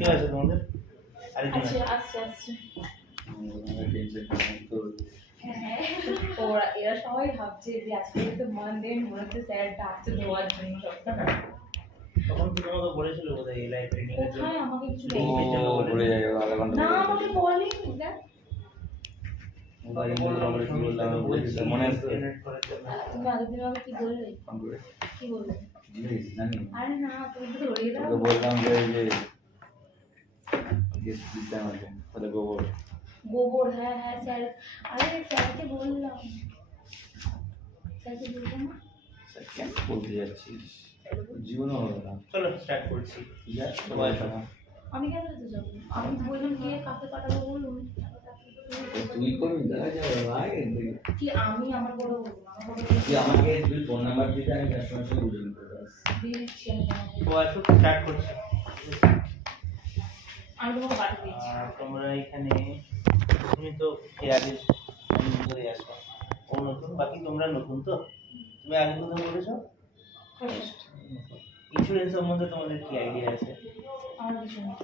কে আছে তোমাদের? আরেকজন আছে। আচ্ছা ওরা এরা সবাই ভাবছে যে আজকে তো মানডে মনে হচ্ছে স্যার ডাকছে দেওয়ার জন্য সবটা। তখন কি তোমাকে বলেছিল বোধহয় এই লাইভ ট্রেনিং এর জন্য? কোথায় আমাকে কিছু ও বলে যায় আধা ঘন্টা না আমাকে বলেনি দেখ মোবাইল আমরা কি বললাম মনে আছে তুমি আগের দিন আমাকে কি বললে কি বললে জানি আরে না তুমি তো ধরিয়ে দাও তো বললাম যে গেস্ট দিতাম আছে তাহলে গোবর গোবর হ্যাঁ হ্যাঁ স্যার আরে স্যারকে বললাম স্যারকে বললাম না স্যার কেন বলতে যাচ্ছিস জীবনও হবে না চলো স্টার্ট করছি। ঠিক আছে তো বয়স হবে। আমি কেন যেতে যাবো আমি তো বললাম গিয়ে কাকে কাটাবো বলুন তুই করবি দেখা যাবে ভাই কি আমি আমার বড় বলবো আমার বড় তুই আমাকে তুই ফোন নাম্বার দিতে আমি কাস্টমার সাথে বুঝে নিতে পারবো দিচ্ছি আমি তোমাকে। তো আসো স্টার্ট করছি। আমি তোমাকে পাঠিয়ে দিচ্ছি তোমরা এখানে তুমি তো এর আগে অনেকদিন ধরে আসো। ও নতুন, বাকি তোমরা নতুন তো? তুমি আগে কোথাও বলেছো? ইন্স্যুরেন্স সম্বন্ধে তোমাদের কি আইডিয়া আছে? আমার কিছু নেই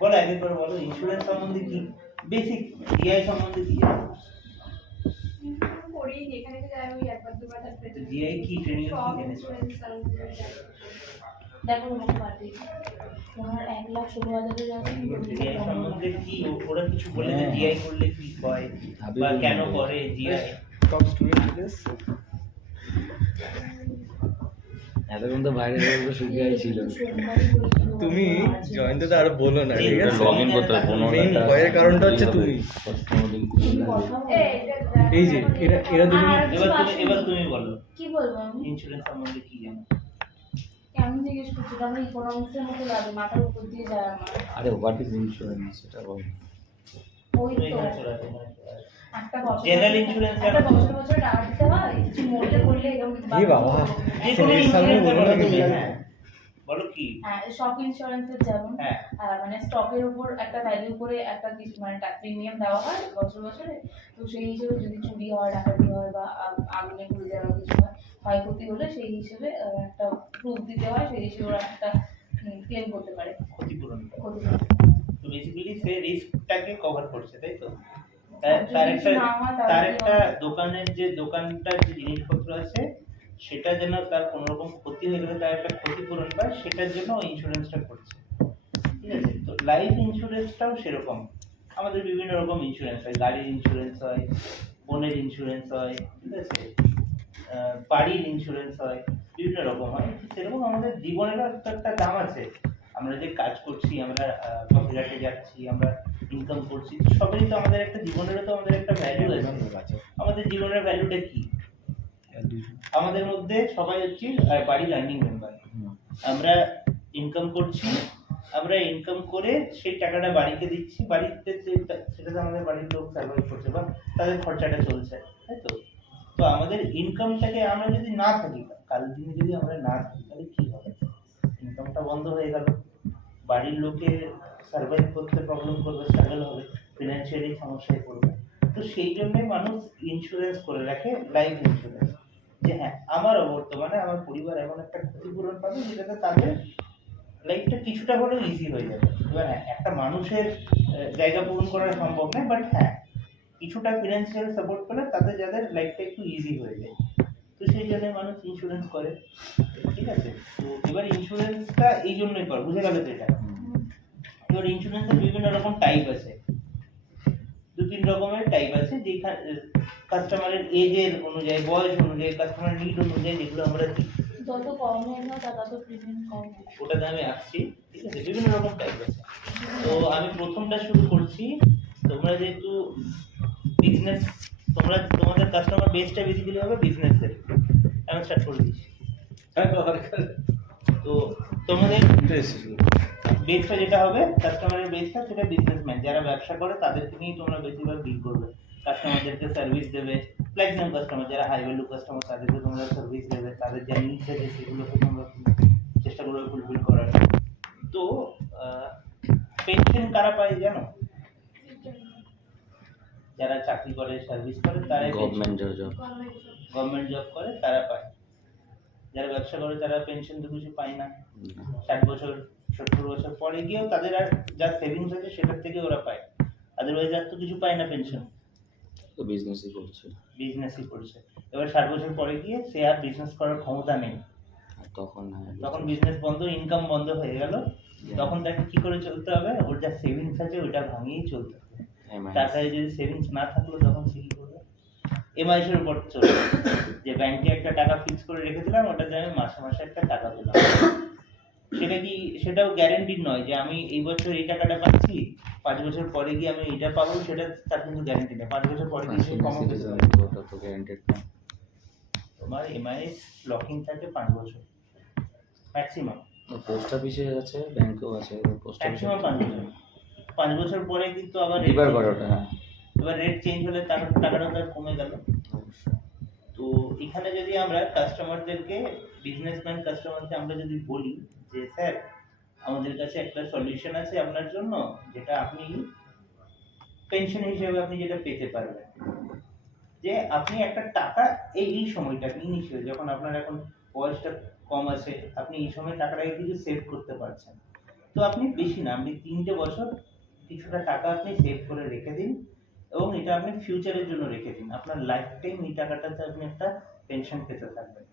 বলো আগে করে বলো ইন্স্যুরেন্স সম্বন্ধে কি বেসিক জিআই সম্বন্ধে কি জানো? পড়ি এখানে তো যাই ওই একবার দুবার আসবে তো জিআই কি ট্রেনিং কি জেনেছো? দেখো তোমাকে পাঠিয়ে তোমার 1,16,000 আছে জিআই সম্বন্ধে কি ওরা কিছু বলে যে জিআই করলে কি হয় বা কেন করে জিআই? টপ স্টুডেন্ট প্লেস এতক্ষণ তো বাইরে বলতে শুকিয়ে ছিল তুমি জয়েন্ট তো আর বলো না ঠিক আছে লগইন করতে হবে মেইন ভয়ের কারণটা হচ্ছে তুমি এই যে এরা দুজন এবার তুমি বলো কি বলবো আমি ইন্স্যুরেন্স সম্বন্ধে কি জানো? কেমন জিজ্ঞেস করছি কারণ ইকোনমিক্সের মতো লাগে মাথার উপর দিয়ে যায় আমার আরে হোয়াট ইজ ইন্স্যুরেন্স সেটা বল ওই তুমি তো এখানে চলে আসো, এখানে চলে আসো। একটা বছর General insurance একটা বছর বছর টাকা দিতে হয় কিছু মরলে করলে এরকম এ বাবা যে কোনো সেটার সামনে insurance বলো না বলো তুমি তুমি, হ্যাঁ। বলো কি? হ্যাঁ শপ ইন্স্যুরেন্সের যেমন হ্যাঁ মানে স্টকের উপর একটা ভ্যালু করে একটা কিছু মানে প্রিমিয়াম দেওয়া হয় বছর বছরে তো সেই হিসেবে যদি চুরি হয় ডাকাতি হয় বা আগুনে পুড়ে যাওয়া কিছু হয় ক্ষয়ক্ষতি হলে সেই হিসেবে একটা প্রুফ দিতে হয় সেই হিসেবে ওরা একটা ক্লেম করতে পারে ক্ষতিপূরণ। ক্ষতিপূরণ তো বেসিক্যালি সে রিস্কটাকে কভার করছে তাই তো? আর তার যদি কিছু একটা না হয় তাহলে তার কি একটা হবে? দোকানের যে দোকানটার যে জিনিসপত্র আছে সেটা যেন তার কোনো রকম ক্ষতি হয়ে গেলে তার একটা ক্ষতিপূরণ পায় সেটার জন্য ইন্স্যুরেন্সটা করছে। ঠিক আছে? তো লাইফ ইন্স্যুরেন্সটাও সেরকম। আমাদের বিভিন্ন রকম ইন্স্যুরেন্স হয়, গাড়ির ইন্স্যুরেন্স হয়, বোনের ইন্স্যুরেন্স হয়, ঠিক আছে, বাড়ির ইন্স্যুরেন্স হয়, বিভিন্ন রকম হয়। সেরকম আমাদের জীবনেরও একটা দাম আছে। আমরা যে কাজ করছি, আমরা কফিঘাটে যাচ্ছি, আমরা ইনকাম করছি, সবেরই তো আমাদের একটা জীবনেরও তো আমাদের একটা ভ্যালু আছে। আমাদের জীবনের ভ্যালুটা কি? আমাদের মধ্যে সবাই হচ্ছে বাড়ির আর্নিং মেম্বার। আমরা ইনকাম করছি, আমরা ইনকাম করে সেই টাকাটা বাড়িতে দিচ্ছি, বাড়িতে সেটাতে আমাদের বাড়ির লোক সার্ভাইভ করছে বা তাদের খরচাটা চলছে, তাই তো? তো আমাদের ইনকামটাকে আমরা যদি না থাকি, কাল দিনে যদি আমরা না থাকি তাহলে কি হবে? ইনকামটা বন্ধ হয়ে গেল, বাড়ির লোকের সার্ভাইভ করতে প্রবলেম করবে, স্ট্রাগল হবে, ফিনান্সিয়ালি সমস্যায় পড়বে। তো সেই জন্যই মানুষ ইন্স্যুরেন্স করে রাখে, লাইফ ইন্স্যুরেন্স, যে হ্যাঁ আমারও বর্তমানে আমার পরিবার এমন একটা ক্ষতিপূরণ পাবে যেটাতে তাদের লাইফটা কিছুটা হলেও ইজি হয়ে যাবে। এবার হ্যাঁ একটা মানুষের জায়গা পূরণ করা সম্ভব নয়, বাট হ্যাঁ কিছুটা ফিনান্সিয়াল সাপোর্ট পেলে তাদের যাদের লাইফটা একটু ইজি হয়ে যায়। তো সেই জন্য মানুষ ইন্স্যুরেন্স করে, ঠিক আছে? তো এবার ইন্স্যুরেন্সটা এই জন্যই করে, বুঝে গেল তো এটা? এবার ইন্স্যুরেন্সের বিভিন্ন রকম টাইপ আছে, 2-3 রকমের টাইপ আছে, যেখানে কাস্টমারের এজের অনুযায়ী, বয়স অনুযায়ী, কাস্টমার নিড অনুযায়ী যেগুলো আমরা দিই, যত কম হয়ে যায় তত প্রিমিয়াম কম হয় ওটাতে আমি আসছি, ঠিক আছে? বিভিন্ন রকম টাইপ আছে। তো আমি প্রথমটা শুরু করছি। তোমরা যেহেতু বিজনেস, তোমাদের কাস্টমার বেসটা বেসিক্যালি হবে বিজনেসের, আমি স্টার্ট করে দিচ্ছি। তো তোমাদের বেসটা যেটা হবে, কাস্টমারের বেসটা, সেটা বিজনেসম্যান যারা ব্যবসা করে তাদেরকে নিয়েই তোমরা বেশিরভাগ ডিল করবে। কাস্টমারদেরকে সার্ভিস দেবে, প্ল্যাটিনাম কাস্টমার যারা হাই ভ্যালু কাস্টমার তাদেরকে তোমরা সার্ভিস দেবে, তাদের যা নিডস আছে সেগুলোকে তোমরা চেষ্টা করবে ফুলফিল করার। তো পেনশন কারা পায় জানো? যারা চাকরি করে, সার্ভিস করে, তারা গভর্নমেন্ট জব গভর্নমেন্ট জব করে তারা পায়। যারা ব্যবসা করে তারা পেনশন তো কিছু পায় না। 60 বছর 70 বছর পরে গিয়েও তাদের আর যা সেভিংস আছে সেটার থেকে ওরা পায়, আদারওয়াইজ আর তো কিছু পায় না পেনশন, তো বিজনেসই করছে, বিজনেসই করছে। এবার 60 বছর পরে গিয়ে সে আর বিজনেস করার ক্ষমতা নেই, আর তখন হ্যাঁ তখন বিজনেস বন্ধ, ইনকাম বন্ধ হয়ে গেল, তখন তাকে কি করে চলতে হবে, ওর যা সেভিংস আছে ওটা ভাঙিয়েই চলতে হবে। তার কাছে যদি সেভিংস না থাকলো তখন সে কি করবে, এমআইএস এর উপর চলবে, যে ব্যাংকে একটা টাকা ফিক্স করে রেখেছিলাম ওটাতে আমি মাসে মাসে একটা টাকা পেলাম, সেটা কি, সেটাও গ্যারেন্টি নয় যে আমি এই বছর এই টাকাটা পাচ্ছি 5 বছর পরে গিয়ে আমি এটা পাবো, সেটা তার কিন্তু গ্যারেন্টি নেই, 5 বছর পরে গিয়ে সে কমও পেতে পারে। ওটা তো গ্যারান্টেড না। তোমার এমআইএস লকিং থাকে 5 বছর ম্যাক্সিমাম, পোস্ট অফিসে আছে, ব্যাংকেও আছে, পোস্ট অফিসে ম্যাক্সিমাম 5 বছর। 5 বছর পরে কিন্তু আবার ডিপার করে ওটা, হ্যাঁ এবার রেট চেঞ্জ হলে তার টাকাটা তার কমে গেল। অবশ্যই। তো এখানে যদি আমরা কাস্টমারদেরকে, বিজনেসম্যান কাস্টমারকে আমরা যদি বলি যে স্যার আমাদের কাছে একটা সলিউশন আছে আপনার জন্য, যেটা আপনি পেনশন হিসেবে আপনি যেটা পেতে পারবেন, যে আপনি একটা টাকা এই সময়টা ইনিশিয়াল যখন আপনার এখন বয়সটা কম আছে, আপনি এই সময় টাকাটাকে কিছু সেভ করতে পারছেন, তো আপনি বেশি না, আপনি 3টে বছর কিছুটা টাকা আপনি সেভ করে রেখে দিন, এবং এটা আপনি ফিউচারের জন্য রেখে দিন, আপনার লাইফ টাইম এই টাকাটাতে আপনি একটা পেনশন পেতে থাকবেন।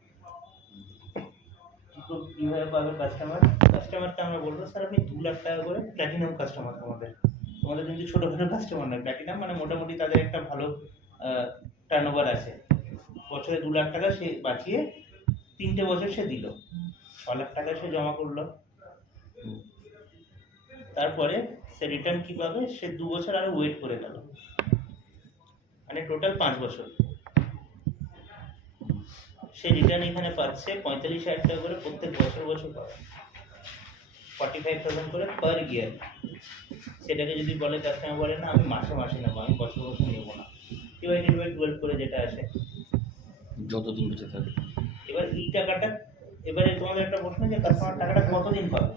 কিভাবে পাবে কাস্টমারকে আমরা বলবো স্যার আপনি 2 লাখ টাকা করে, প্ল্যাটিনাম কাস্টমার তোমাদের কিন্তু ছোটখাটো কাস্টমার নয়, প্ল্যাটিনাম মানে মোটামুটি তাদের একটা ভালো টার্নওভার আছে, বছরে 2 লাখ টাকা সে বাঁচিয়ে 3টে বছর সে দিল, 6 লাখ টাকা সে জমা করলো, তারপরে সে রিটার্ন কি পাবে, সে 2 বছর আরো ওয়েট করে গেল, মানে টোটাল 5 বছর সে রিটার্ন এখানে পাচ্ছে 45,000 টাকা করে প্রত্যেক বছর পাবে, 45,000 করে পার ইয়ার। সেটাকে যদি বলে কাস্টমার বলে না আমি মাসে মাসে নেবো, আমি বছর নেবো না, ডিভাইডেড বাই 12 করে যেটা আসে যতদিন বেঁচে থাকে। এবার এই টাকাটা, এবারে তোমাদের একটা প্রশ্ন যে কাস্টমার টাকাটা কতদিন পাবে,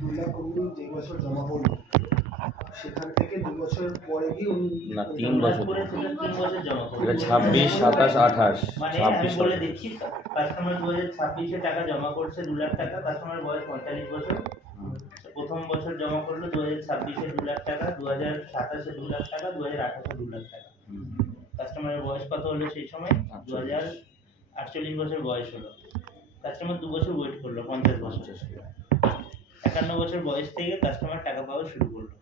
2 লাখ উনি যে বছর জমা করলো সেখান থেকে 2 বছর পরে গিয়ে উনি না 3 বছর, করে 3 বছর জমা করবে, এটা 26, 27, 28, মানে আমি 26 বলে দিচ্ছি কাস্টমার 2026-এ টাকা জমা করছে 2 লাখ টাকা, কাস্টমার বয়স 45 বছর, প্রথম বছর জমা করলো 2026-এ 2 লাখ টাকা, 2027-এ 2 লাখ টাকা, 2028-এ 2 লাখ টাকা, কাস্টমারের বয়স কত হলো সেই সময়, 2048 বছর বয়স হলো, কাস্টমার 2 বছর ওয়েট করলো, 50 বছর, 51 বছর বয়স থেকে কাস্টমার টাকা পাওয়া শুরু করলো,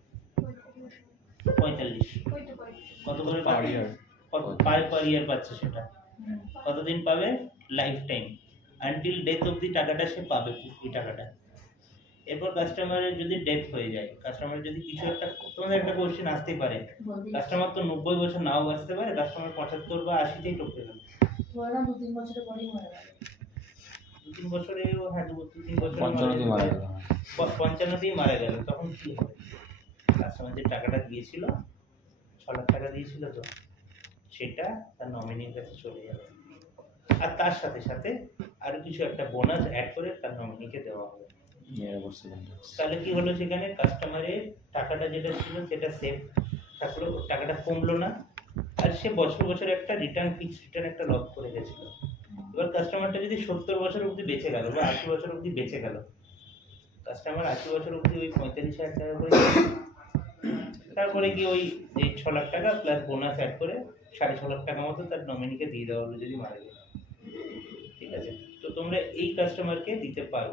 45 কত করে পাবে, পার ইয়ার পাচ্ছে, সেটা কতদিন পাবে, লাইফ টাইম, আনটিল ডেথ অবধি টাকাটা সে পাবে, এই টাকাটা। এরপর কাস্টমারের যদি ডেথ হয়ে যায়, কাস্টমার যদি কিছু একটা, তোমাদের একটা কোশ্চেন আসতেই পারে, কাস্টমার তো 90 বছর নাও আসতে পারে, কাস্টমার 75 বা 80-তেই টপকে গেল, ধরলাম 2-3 বছরের পরেই মারা গেল, 2-3 বছরে, হ্যাঁ 2-3 বছরে 55 মারা গেল, 55-তেই মারা গেল, তখন কি হবে, কাস্টমার যে টাকাটা দিয়েছিল 6 লাখ টাকা দিয়েছিল, তো সেটা তার নমিনির কাছে চলে যাবে, আর তার সাথে সাথে আরো কিছু একটা বোনাস অ্যাড করে তার নমিনিকে দেওয়া হবে। তাহলে কি হলো, সেখানে কাস্টমারের টাকাটা যেটা ছিল সেটা সেফ থাকলো, টাকাটা কমলো না, আর সে বছর একটা রিটার্ন, ফিক্স রিটার্ন একটা লক করে গেছিল। এবার কাস্টমারটা যদি 70 বছর অবধি বেঁচে গেল বা 80 বছর অবধি বেঁচে গেল, কাস্টমার 80 বছর অবধি ওই 45,000 টাকা করে, তারপরে কি ওই 6 লাখ টাকা প্লাস বোনাস অ্যাড করে 6.5 লাখ টাকা মতো তার নমিনিকে দিয়ে দেওয়া হলো যদি মারা যায়, ঠিক আছে। তো তোমরা এই কাস্টমারকে দিতে পারো,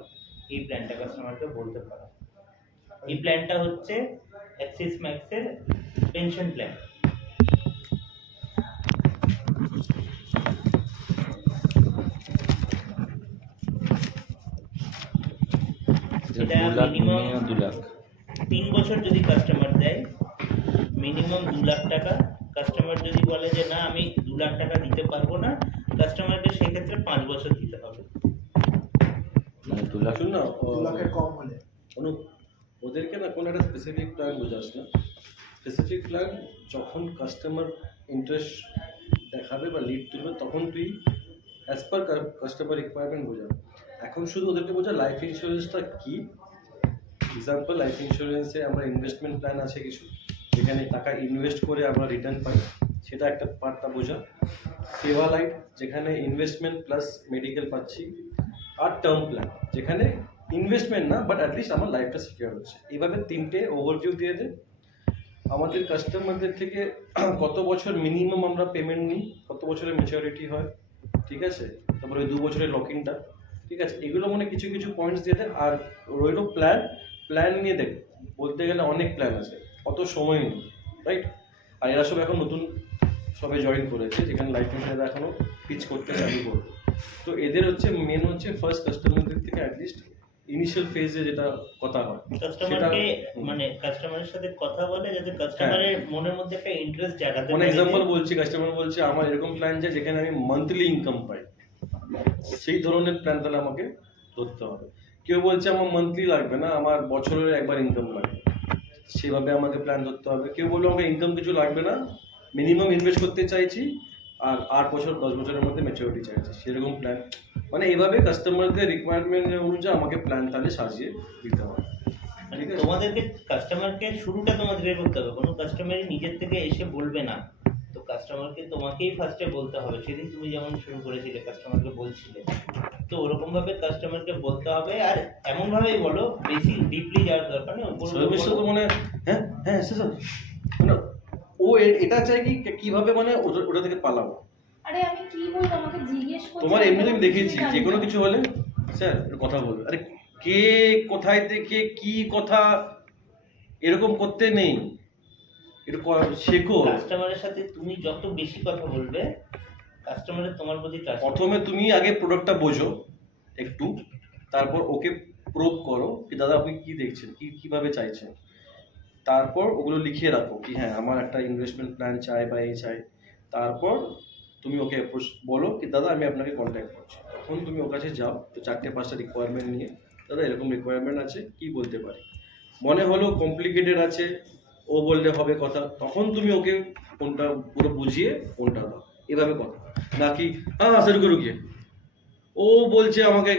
এই প্ল্যানটা কাস্টমারকে বলতে পারো, এই প্ল্যানটা হচ্ছে অ্যাক্সিস ম্যাক্সের পেনশন প্ল্যান। এটা মিনিমাম 2 লাখ 3 বছর যদি কাস্টমার দেয়, মিনিমাম 2 লাখ টাকা। কাস্টমার যদি বলে যে না আমি 2 লাখ টাকা দিতে পারবো না, কাস্টমারকে সেক্ষেত্রে 5 বছর দিতে হবে। মানে 2 লাখ না 2 লাখের কম হলে ওদেরকে না কোনো একটা স্পেসিফিক প্ল্যান বোঝাস না, স্পেসিফিক প্ল্যান যখন কাস্টমার ইন্টারেস্ট দেখাবে বা লিড তুলবে তখন তুই অ্যাজ পার কাস্টমার রিকোয়ারমেন্ট বোঝা। এখন শুধু ওদেরকে বোঝা লাইফ ইন্স্যুরেন্সটা কী, এক্সাম্পল লাইফ ইন্স্যুরেন্সে আমরা ইনভেস্টমেন্ট প্ল্যান আছে কিছু, যেখানে টাকা ইনভেস্ট করে আমরা রিটার্ন পাই, সেটা একটা পার্টটা বোঝা। সেবা লাইফ যেখানে ইনভেস্টমেন্ট প্লাস মেডিকেল পাচ্ছি, আর টার্ম প্ল্যান যেখানে ইনভেস্টমেন্ট না, বাট অ্যাটলিস্ট আমার লাইফটা সিকিউর হচ্ছে। এইভাবে 3টে ওভারভিউ দিয়ে দে। আমাদের কাস্টমারদের থেকে কত বছর মিনিমাম আমরা পেমেন্ট নিই, কত বছরের ম্যাচুরিটি হয়, ঠিক আছে, তারপরে ওই 2 বছরের লকিংটা, ঠিক আছে, এগুলো মানে কিছু কিছু পয়েন্টস দিয়ে দেয়। আর রইল প্ল্যান নিয়ে দেখ, বলতে গেলে অনেক প্ল্যান আছে, অত সময় নেই, রাইট? আর এরা সব এখন নতুন সবে জয়েন করেছে, যেখানে লাইফ ইন্স্যুরেন্স এখনো পিচ করতে চালু করবে। তো এদের হচ্ছে মেন হচ্ছে ফার্স্ট কাস্টমারদের থেকে অ্যাটলিস্ট ইনিশিয়াল ফেজে যেটা কথা হয় কাস্টমারকে মানে কাস্টমারের সাথে কথা বলে যাতে কাস্টমারের মনের মধ্যে একটা ইন্টারেস্ট জাগাতে মানে পারে। এক্সাম্পল বলছি, কাস্টমার বলছে আমার এরকম প্ল্যান চাই যেখানে আমি মান্থলি ইনকাম পাই, সেই ধরনের প্ল্যান তাহলে আমাকে ধরতে হবে। কেউ বলছে আমার মান্থলি লাগবে না, আমার বছরের একবার ইনকাম লাগবে, সেভাবে আমাকে প্ল্যান ধরতে হবে। কেউ বললো আমাকে ইনকাম কিছু লাগবে না, মিনিমাম ইনভেস্ট করতে চাইছি, আর 8 বছর 10 বছরের মধ্যে ম্যাচুরিটি চাইছি, সেরকম প্ল্যান। মানে এইভাবে কাস্টমারদের রিকোয়ারমেন্ট অনুযায়ী আমাকে প্ল্যান তাহলে সাজিয়ে দিতে হবে। মানে তোমাদেরকে কাস্টমারকে শুরুটা তোমাদেরকে করতে হবে, কোনো কাস্টমারই নিজের থেকে এসে বলবে না, তো কাস্টমারকে তোমাকেই ফার্স্টে বলতে হবে। সেদিন তুমি যেমন শুরু করেছিলে কাস্টমারকে বলছিলে, তো ওরকম ভাবে কাস্টমারকে বলতে হবে। আর এমন ভাবেই বলো, বেশি ডিপলি যাওয়ার দরকার নেই, সর্বস্ব তো মানে হ্যাঁ হ্যাঁ স্যার, মানে ও এটা চাই কি কিভাবে মানে ওটা থেকে পালাবো। আরে আমি কি বলবো, আমাকে জিজ্ঞেস করছে। তোমার এমনিতে আমি দেখেছি যে কোনো কিছু হলে স্যার একটু কথা বলবে, আরে কে কোথায় থেকে কি কথা, এরকম করতে নেই, একটু শেখো। কাস্টমারের সাথে তুমি যত বেশি কথা বলবে, কাস্টমারের তোমার প্রতি ট্রাস্ট। প্রথমে তুমি আগে প্রোডাক্টটা বোঝো একটু, তারপর ওকে প্রোব করো কি দাদা আপনি কি দেখছেন, কিভাবে চাইছেন, তারপর ওগুলো লিখিয়ে রাখো কি হ্যাঁ আমার একটা ইনভেস্টমেন্ট প্ল্যান চাই বা এই চাই। তারপর তুমি ওকে বলো কি দাদা আমি আপনাকে কন্ট্যাক্ট করছি। তখন তুমি ওর কাছে যাও, তো 4টে-5টা রিকোয়ারমেন্ট নিয়ে, দাদা এরকম রিকোয়ারমেন্ট আছে, কি বলতে পারি। মনে হলো কমপ্লিকেটেড আছে, ও বললে হবে কথা, তখন তুমি ওকে কোনটা পুরো বুঝিয়ে কোনটা দাও, এভাবে কথা। নাকি হ্যাঁ শুরু করু গিয়ে ও বলছে আমাকে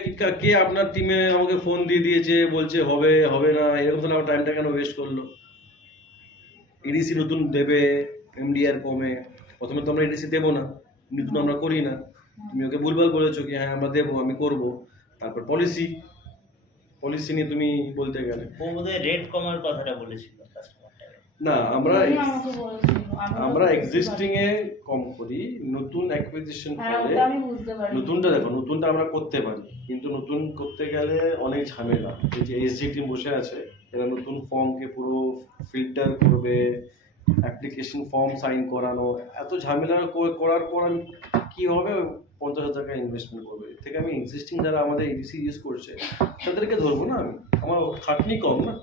কে আপনার টিমে আমাকে ফোন দিয়ে দিয়েছে, বলছে হবে হবে না, এরকম তাহলে আমার টাইমটা কেন ওয়েস্ট করলো। এডিসি নতুন দেবে, এমডিআর কমে, প্রথমে তো আমরা এডিসি দেবো না, নতুন আমরা করি না, তুমি ওকে ভুলভাল বলেছো কি হ্যাঁ আমরা দেবো আমি করব। তারপর পলিসি নিয়ে তুমি বলতে গেলে ও বোধহয় রেট কমার কথাটা বলেছিল কাস্টমারটাকে। না, আমরা উনি আমাকে বলেছিল, আমরা বুঝতে এক্সিস্টিং পারি। এ কম করি, নতুন অ্যাকুইজিশন হ্যাঁ করলে ওটা আমি বুঝতে পারি। নতুনটা দেখো, নতুনটা আমরা করতে পারি, কিন্তু নতুন করতে গেলে অনেক ঝামেলা। এই যে এসজি টিম বসে আছে, এরা নতুন ফর্মকে পুরো ফিল্টার করবে, অ্যাপ্লিকেশন ফর্ম সাইন করানো, এত ঝামেলা করার পর আমি কি হবে 50,000 টাকা ইনভেস্টমেন্ট করবে। এর থেকে আমি এক্সিস্টিং যারা আমাদের এডিসি ইউজ করছে তাদেরকে ধরবো না, আমি আমার খাটনি কম না।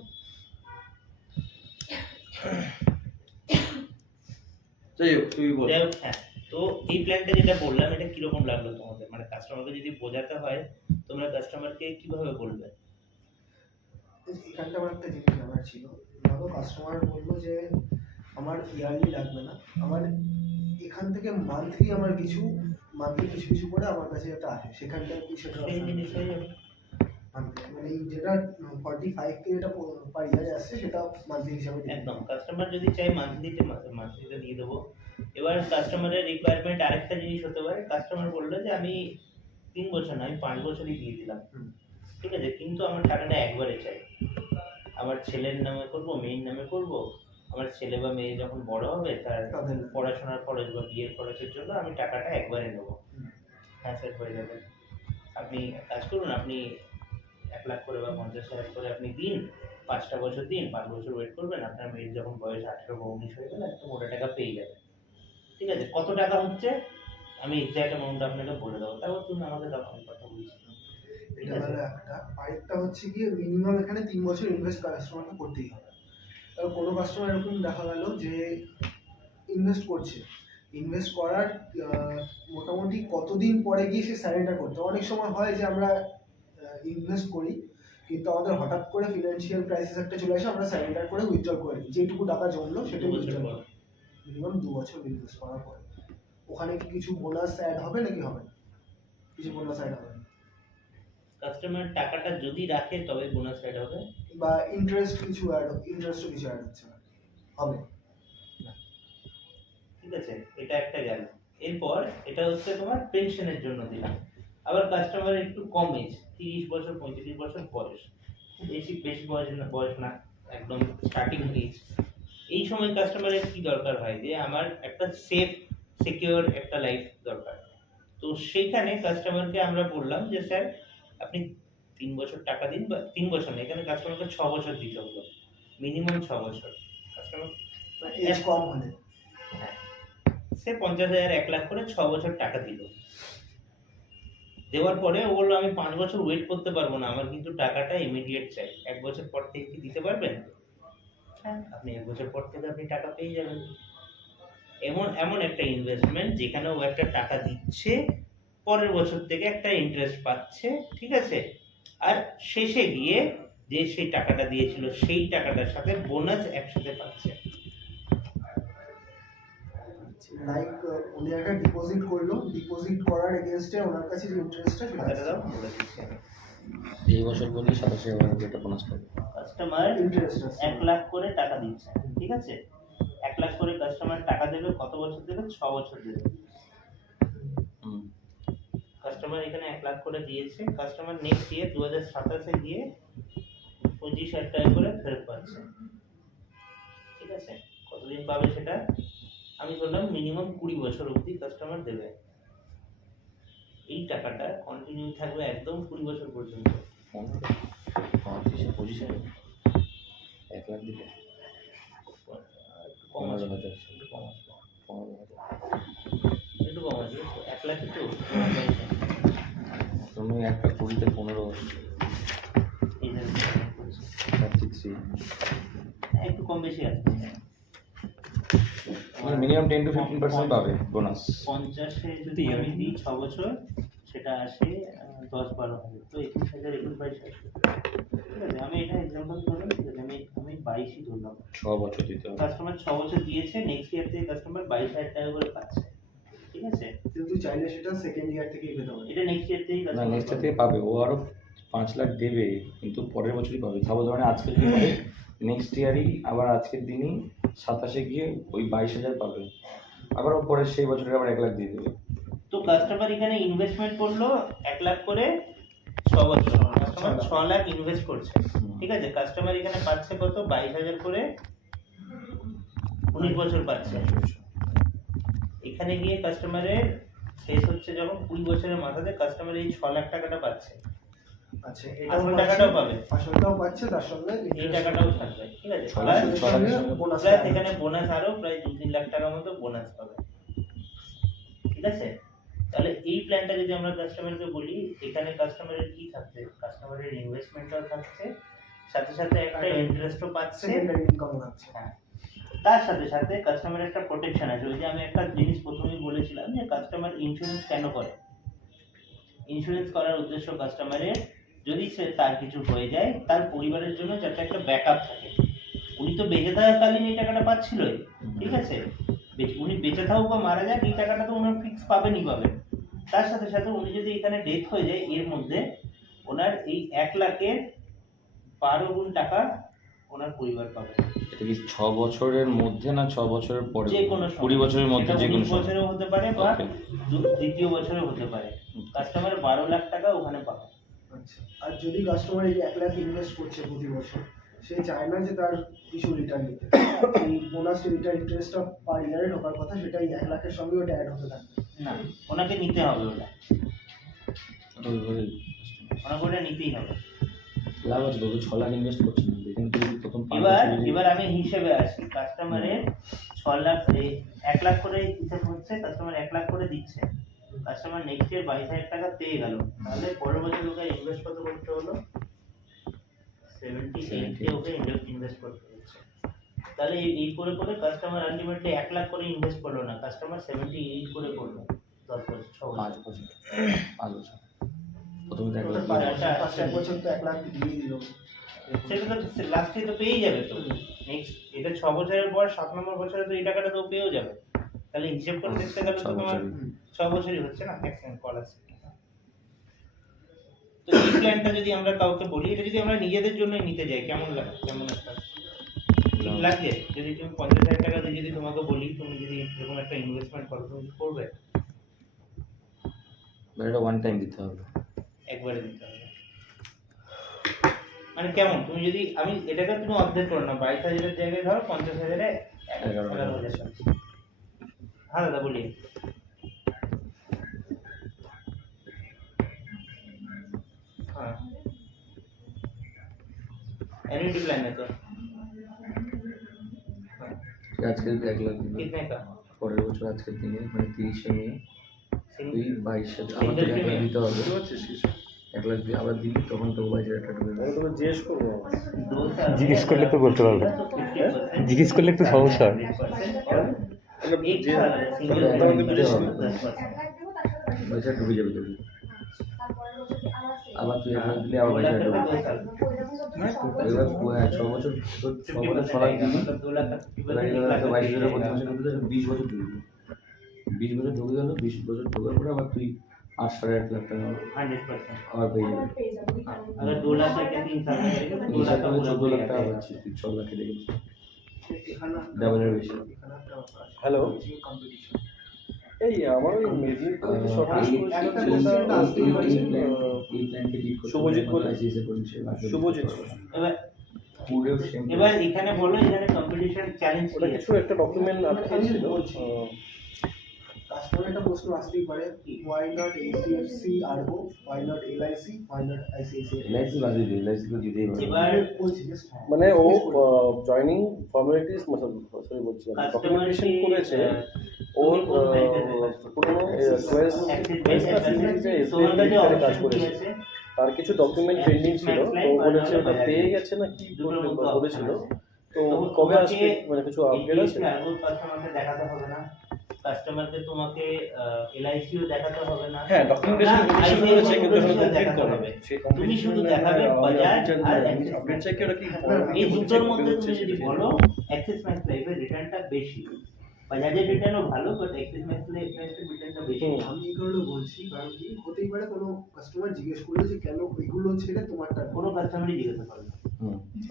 যাই হোক তুই বল। যাই হোক, হ্যাঁ, তো এই প্ল্যানটা যেটা বললাম এটা কিরকম লাগলো তোমাদের? মানে কাস্টমারকে যদি বোঝাতে হয়, তোমরা কাস্টমারকে কিভাবে বলবে? এখানটা আমার একটা জিনিস জানার ছিল। ধরো কাস্টমার বললো যে আমার ইয়ারলি লাগবে না, আমার এখান থেকে মান্থলি আমার কিছু কিছু করে আমার কাছে একটা আসে, সেখানটায় কি সেটা সেই জিনিস হয়ে যাবে। মানে এই যেটা 45K যেটা পার ইয়ারে আসছে সেটা মান্থলি হিসাবে দিতে হবে। একদম, কাস্টমার যদি চাই মান্থলিতে দিয়ে দেবো। এবার কাস্টমারের রিকোয়ারমেন্ট আরেকটা জিনিস হতে পারে, কাস্টমার বললো যে আমি 3 বছর না আমি 5 বছরই দিয়ে দিলাম, ঠিক আছে, কিন্তু আমার টাকাটা একবারে চাই। আমার ছেলের নামে করব, মেয়ের নামে করব, আমার ছেলে বা মেয়ে যখন বড় হবে তার তাদের- পড়াশোনার খরচ বা বিয়ের খরচের জন্য আমি টাকাটা একবারে নেবো। হ্যাঁ স্যার, হয়ে যাবে। আপনি কাজ করুন, আপনি 1 লাখ করে বা 50,000 করে আপনি দিন, 5টা বছর দিন, 5 বছর ওয়েট করবেন, আপনার মেয়ের যখন বয়স 18 বা 19 হয়ে গেলে একটা মোটা টাকা পেয়ে যাবেন। ঠিক আছে, কত টাকা হচ্ছে আমি এক্সাক্ট অ্যামাউন্টটা আপনাকে বলে দেবো, তারপর তুমি আমাকে তখন কথা বলছিলাম। ঠিক এটা আছে, হলো একটা। আরেকটা হচ্ছে গিয়ে মিনিমাম এখানে 3 বছর ইনভেস্ট কাস্টমারকে করতেই হবে। এবার কোনো কাস্টমার এরকম দেখা গেল যে ইনভেস্ট করছে, ইনভেস্ট করার মোটামুটি কতদিন পরে গিয়ে সে স্যারেন্ডার করতে হয়। অনেক সময় হয় যে আমরা ইনভেস্ট করি কিন্তু আমাদের হঠাৎ করে ফিনান্সিয়াল ক্রাইসিস একটা চলে আসে, আমরা স্যারেন্ডার করে উইথড্র করে নিই, যেটুকু টাকা জমলো সেটা 2 বছর উইথড্র পর। করি। মিনিমাম 2 বছর ইনভেস্ট করার পরে ওখানে কি কিছু বোনাস অ্যাড হবে নাকি হবে না? কিছু বোনাস অ্যাড হবে না, কাস্টমার টাকাটা যদি রাখে তবে বোনাস অ্যাড হবে। বা ইন্টারেস্টও কিছু অ্যাড হচ্ছে না, হবে। ঠিক আছে, এটা একটা গেল। এরপর এটা হচ্ছে তোমার পেনশনের জন্য দিলাম। আবার কাস্টমার একটু কম এজ, 30 বছর 35 বছর বয়স, বেশি বেশি বয়স না, একদম স্টার্টিং এজ। এই সময় কাস্টমারের কি দরকার হয় যে আমার একটা সেফ সিকিউর একটা লাইফ দরকার। তো সেইখানে কাস্টমারকে আমরা বললাম যে স্যার আপনি 3 বছর টাকা দিন, বা 3 বছর না, এখানে কাস্টমারকে 6 বছর দিতে হলো, মিনিমাম 6 বছর। কাস্টমার এজ কম হলে সে 50,000 1 লাখ করে 6 বছর টাকা দিল। দেওয়ার পরে ও বললো আমি 5 বছর ওয়েট করতে পারবো না, আমার কিন্তু টাকাটা ইমিডিয়েট চাই। 1 বছর পর থেকে কি দিতে পারবেন? হ্যাঁ, আপনি 1 বছর পর থেকে আপনি টাকা পেয়ে যাবেন। এমন এমন একটা ইনভেস্টমেন্ট যেখানে ও একটা টাকা দিচ্ছে, পরের বছর থেকে একটা ইন্টারেস্ট পাচ্ছে, ঠিক আছে? আর শেষে গিয়ে যে সেই টাকাটা দিয়েছিল সেই টাকাটার সাথে বোনাস একসাথে পাচ্ছে। লাইক উনি একটা ডিপোজিট করলো, ডিপোজিট করার এগেইনস্টে ওনার কাছে যে ইন্টারেস্টটা সেটা কথাটা দাও, বলে দিচ্ছি আমি। এই বছর বললে 27,000 যেটা বোনাস পাবে। কাস্টমার ইন্টারেস্ট 1 লাখ করে টাকা দিচ্ছে, ঠিক আছে? 1 লাখ করে কাস্টমার টাকা দেবে, কত বছর দেবে? 6 বছর দেবে। কাস্টমার এখানে 1 লাখ করে দিয়েছে, কাস্টমার নেক্সট ইয়ার 2027 গিয়ে 25,000 টাকা করে ফেরত পাচ্ছে, ঠিক আছে? কতদিন পাবে সেটা আমি বললাম মিনিমাম 20 বছর অবধি কাস্টমার দেবে। এই টাকাটা কন্টিনিউ থাকবে একদম 20 বছর পর্যন্ত। 25,000 1 লাখ দিলে কম আছে, 15,000 একটু কম আছে, 15,000 একটু কম আছে, 1 লাখ তো তুমি একটা 20-তে 15 33 একটু কম বেশি আছে। মিনিমাম 10 to 15% পাবে বোনাস। 50-এ যদি আমি দিই 6 বছর, সেটা আসে 10-12 হাজার, তো 21,000 22,000 আসবে, ঠিক আছে? আমি এটা এক্সাম্পল ধরলাম, ঠিক আছে? আমি 22ই ধরলাম। 6 বছর দিতে হবে। কাস্টমার 6 বছর দিয়েছে, নেক্সট ইয়ার থেকে কাস্টমার 22,000 টাকা করে পাচ্ছে, ঠিক আছে? কিন্তু চাইলে সেটা সেকেন্ড ইয়ার থেকেই পেতে পারে। এটা নেক্সট ইয়ার থেকেই না কাস্টমার নেক্সট থেকে পাবে, ও আরো 5 লাখ দেবে কিন্তু পরের বছরই পাবে। সাপোজ ধরেন আজকে যদি পাবে, নেক্সট ইয়ারই আবার আজকের দিনই 27-এ গিয়ে ওই 22,000 পাবে, আবার ও পরে সেই বছরের আবার 1 লাখ দিয়ে দেবে। তো কাস্টমার এখানে ইনভেস্টমেন্ট করলো 1 লাখ করে 6 বছর, কাস্টমার 6 লাখ ইনভেস্ট করছে, ঠিক আছে? কাস্টমার এখানে পাচ্ছে কত? 22,000 করে 19 বছর পাচ্ছে। এখানে গিয়ে কাস্টমারের শেষ হচ্ছে যখন 20 বছরের মাথাতে কাস্টমার এই 6 লাখ টাকাটা পাচ্ছে, আচ্ছা আসল টাকাটাও পাবে, আসলটাও পাচ্ছে, তার সঙ্গে এই টাকাটাও থাকবে, ঠিক আছে? বোনাস প্লাস এখানে বোনাস আরো প্রায় 2-3 লাখ টাকার মতো বোনাস পাবে, ঠিক আছে? তাহলে এই প্ল্যানটা যদি আমরা কাস্টমারকে বলি, এখানে কাস্টমারের কি থাকছে? কাস্টমারের ইনভেস্টমেন্টও থাকছে, সাথে সাথে একটা ইন্টারেস্টও পাচ্ছে, সেকেন্ডারি ইনকাম থাকছে। হ্যাঁ, তার সাথে সাথে কাস্টমারের একটা প্রোটেকশন আছে। ওই যে আমি একটা জিনিস প্রথমেই বলেছিলাম যে কাস্টমার ইন্স্যুরেন্স কেন করে? ইন্স্যুরেন্স করার উদ্দেশ্য কাস্টমারের, যদি সে তার কিছু হয়ে যায় তার পরিবারের জন্য যাতে একটা ব্যাকআপ থাকে। উনি তো বেঁচে থাকাকালীন এই টাকাটা পাচ্ছিলই, ঠিক আছে? উনি বেঁচে থাকুক বা মারা যাক, এই টাকাটা তো উনার ফিক্স পাবেনই পাবেন। তার সাথে সাথে উনি যদি এখানে ডেথ হয়ে যায়, এর মধ্যে ওনার এই 1 লাখের 12 গুণ টাকা ওনার পরিবার পাবে। এটা কি 6 বছরের মধ্যে না 6 বছরের পরে? যে কোনো 20 বছরের মধ্যে যে কোনো 20 বছরেও হতে পারে বা Okay. দ্বিতীয় বছরেও হতে পারে। কাস্টমার 12 লাখ টাকা ওখানে পাবে। আচ্ছা, আর যদি কাস্টমার এই 1 লাখ ইনভেস্ট করছে প্রতি বছর, সে চায় না যে তার কিছু রিটার্ন নিতে, এই বোনাস রিটার্ন ইন্টারেস্টটা পার ইয়ারে ঢোকার কথা, সেটা এই 1 লাখের সঙ্গে ওটা অ্যাড হতে থাকবে। না, ওনাকে নিতে হবে, ওটা ওই ওনাকে ওটা নিতেই হবে। লাভ আছে তো, 6 লাখ ইনভেস্ট করছেন, এখানে তুমি প্রথম 5 এবার আমি হিসেবে আসি। কাস্টমারের 6 লাখ 1 লাখ করে হিসাব হচ্ছে, কাস্টমার 1 লাখ করে দিচ্ছে, কাস্টমার নেক্সট ইয়ার 22,000 টাকা পেয়ে গেল, তাহলে পরের বছর ওকে ইনভেস্ট কত করতে হলো? 78 ওকে ইনভেস্ট করতে হচ্ছে। তাহলে এই করে করে কাস্টমার আলটিমেটলি 1 লাখ করে ইনভেস্ট করলো না, কাস্টমার 78 করে করলো 10 বছর 6 5 বছর। বছর 5 বছর প্রথমে তো 1 লাখ ওটা দিয়ে দেবে। ফার্স্ট 1 বছর তো 1 লাখ দিয়ে দিল, সেটা তো লাস্টে তো পেয়ে যাবে। তো নেক্সট এটা 6 বছরের পর 7 নম্বর বছরে তো এই টাকাটা তো পেয়েও যাবে। তাহলে হিসেব করে দেখতে গেলে তো 6 তোমার বছরই। 6 বছরই হচ্ছে না ম্যাক্সিমাম কল আছে। তো এই প্ল্যানটা যদি আমরা কাউকে বলি, এটা যদি আমরা নিজেদের জন্যই নিতে যাই, কেমন লাগে? কেমন একটা ঠিক লাগে? যদি তুমি 50,000 টাকা দিয়ে যদি তোমাকে বলি তুমি যদি এরকম একটা ইনভেস্টমেন্ট করো, তুমি কি করবে? বাট এটা ওয়ান টাইম দিতে হবে। একবারে দিতে হবে। মানে কেমন তুমি যদি আমি এটাকে তুমি অর্ধেক করো না, 22,000-এর জায়গায় ধরো 50,000-এ 11,000 পাচ্ছি। হ্যাঁ দাদা বলি। हाँ एन्युटी प्लान है तो আজকের 1 লাখ দিবি, कितने का পরের বছর আজকের দিনে মানে 30 মে তুই 22,000 আবার Single তোকে 1 লাখ premium। দিতে হবে। বুঝতে পারছিস কিছু? 1 লাখ দিয়ে আবার দিবি, তখন তো 22,000 টাকা ঢুকে আমি যাবে। তোকে জিজ্ঞেস করবো। 2 साल জিজ্ঞেস করলে তো বলতে পারবে। 50%, জিজ্ঞেস করলে একটু সমস্যা হয়। 100%, মানে एक যে साल सिंगल तब तब तो प्रीमियम बुझिस नी। 10%। 22,000 ঢুকে যাবে তোর। আবার তুই 1 লাখ দিলে আবার 22,000 ঢুকে যাবে। 2 साल এবার 6 বছর তোর 6 বছর 6 লাখ দিবি, मतलब 2 लाख का এবার 22,000 প্রতি মাসে ঢুকে যাবে, 20 বছর ঢুকে যাবে। 20 বছর ঢুকে গেল, 20 বছর ঢোকার পরে আবার তুই 8-8.5 লাখ টাকা 100%। আবার পেয়ে যাবে। अगर 2 लाख का 3 साल में करेगा तो 2 এই लाख সাথে का 14 লাখ টাকা পাচ্ছিস তুই, 6 লাখে দেখেছিস। এখানে ডাবলের বেশি। এখানে একটা ব্যাপার আছে। হ্যালো। কম্পিটিশন এই আমার ওই মেদিনীপুরে যে শর্টলিস্ট করেছিল একটা সেটা question টা আসতেই পারে। এই প্ল্যানকে লিড করতে শুভজিৎ বলে। আইসিআইসি পরিষেবা শুভজিৎ। এবার পুরো সেম। এবার এখানে বলো এখানে কম্পিটিশন চ্যালেঞ্জ ওটা কি কিছু একটা ডকুমেন্ট আটকে ছিল। কাস্টমার একটা প্রশ্ন আসতেই পারে, why not HDFC ERGO, why not LIC, why not ICICI. LIC বাদ দিয়ে এলআইসি তো দিতেই পারে। এবার বলছি just মানে ও জয়নিং ফর্মালিটিস সরি বলছি ডকুমেন্টেশন করেছে ওর পুরো কোয়েস্ট কাজ করেছে, তার কিছু ডকুমেন্ট পেন্ডিং ছিল, তো বলেছে ওটা পেয়ে গেছে না কি বলেছিল, তো কবে আসবে মানে কিছু আপডেট আছে? কাস্টমারকে দেখাতে হবে না, কাস্টমারকে তোমাকে এলআইসিও দেখাতে হবে না। হ্যাঁ ডকুমেন্টেশন করেছে কিন্তু এখনো কমপ্লিট দেখাতে করা হবে। সেই তুমি শুধু দেখাবে বাজাজ আর আপডেট চাই কি ওটা কি এই দুটোর মধ্যে তুমি যদি বলো অ্যাক্সিস ম্যাক্স লাইফের রিটার্নটা বেশি, বাজাজের রিটার্নও ভালো বাট অ্যাক্সিস ম্যাক্স লাইফের রিটার্নটা বেশি। আমি এই কারণে বলছি, কারণ কি হতেই পারে কোনো কাস্টমার জিজ্ঞেস করলো যে কেন এগুলো ছেড়ে তোমারটা নাও। কোনো কাস্টমারই জিজ্ঞাসা করে না।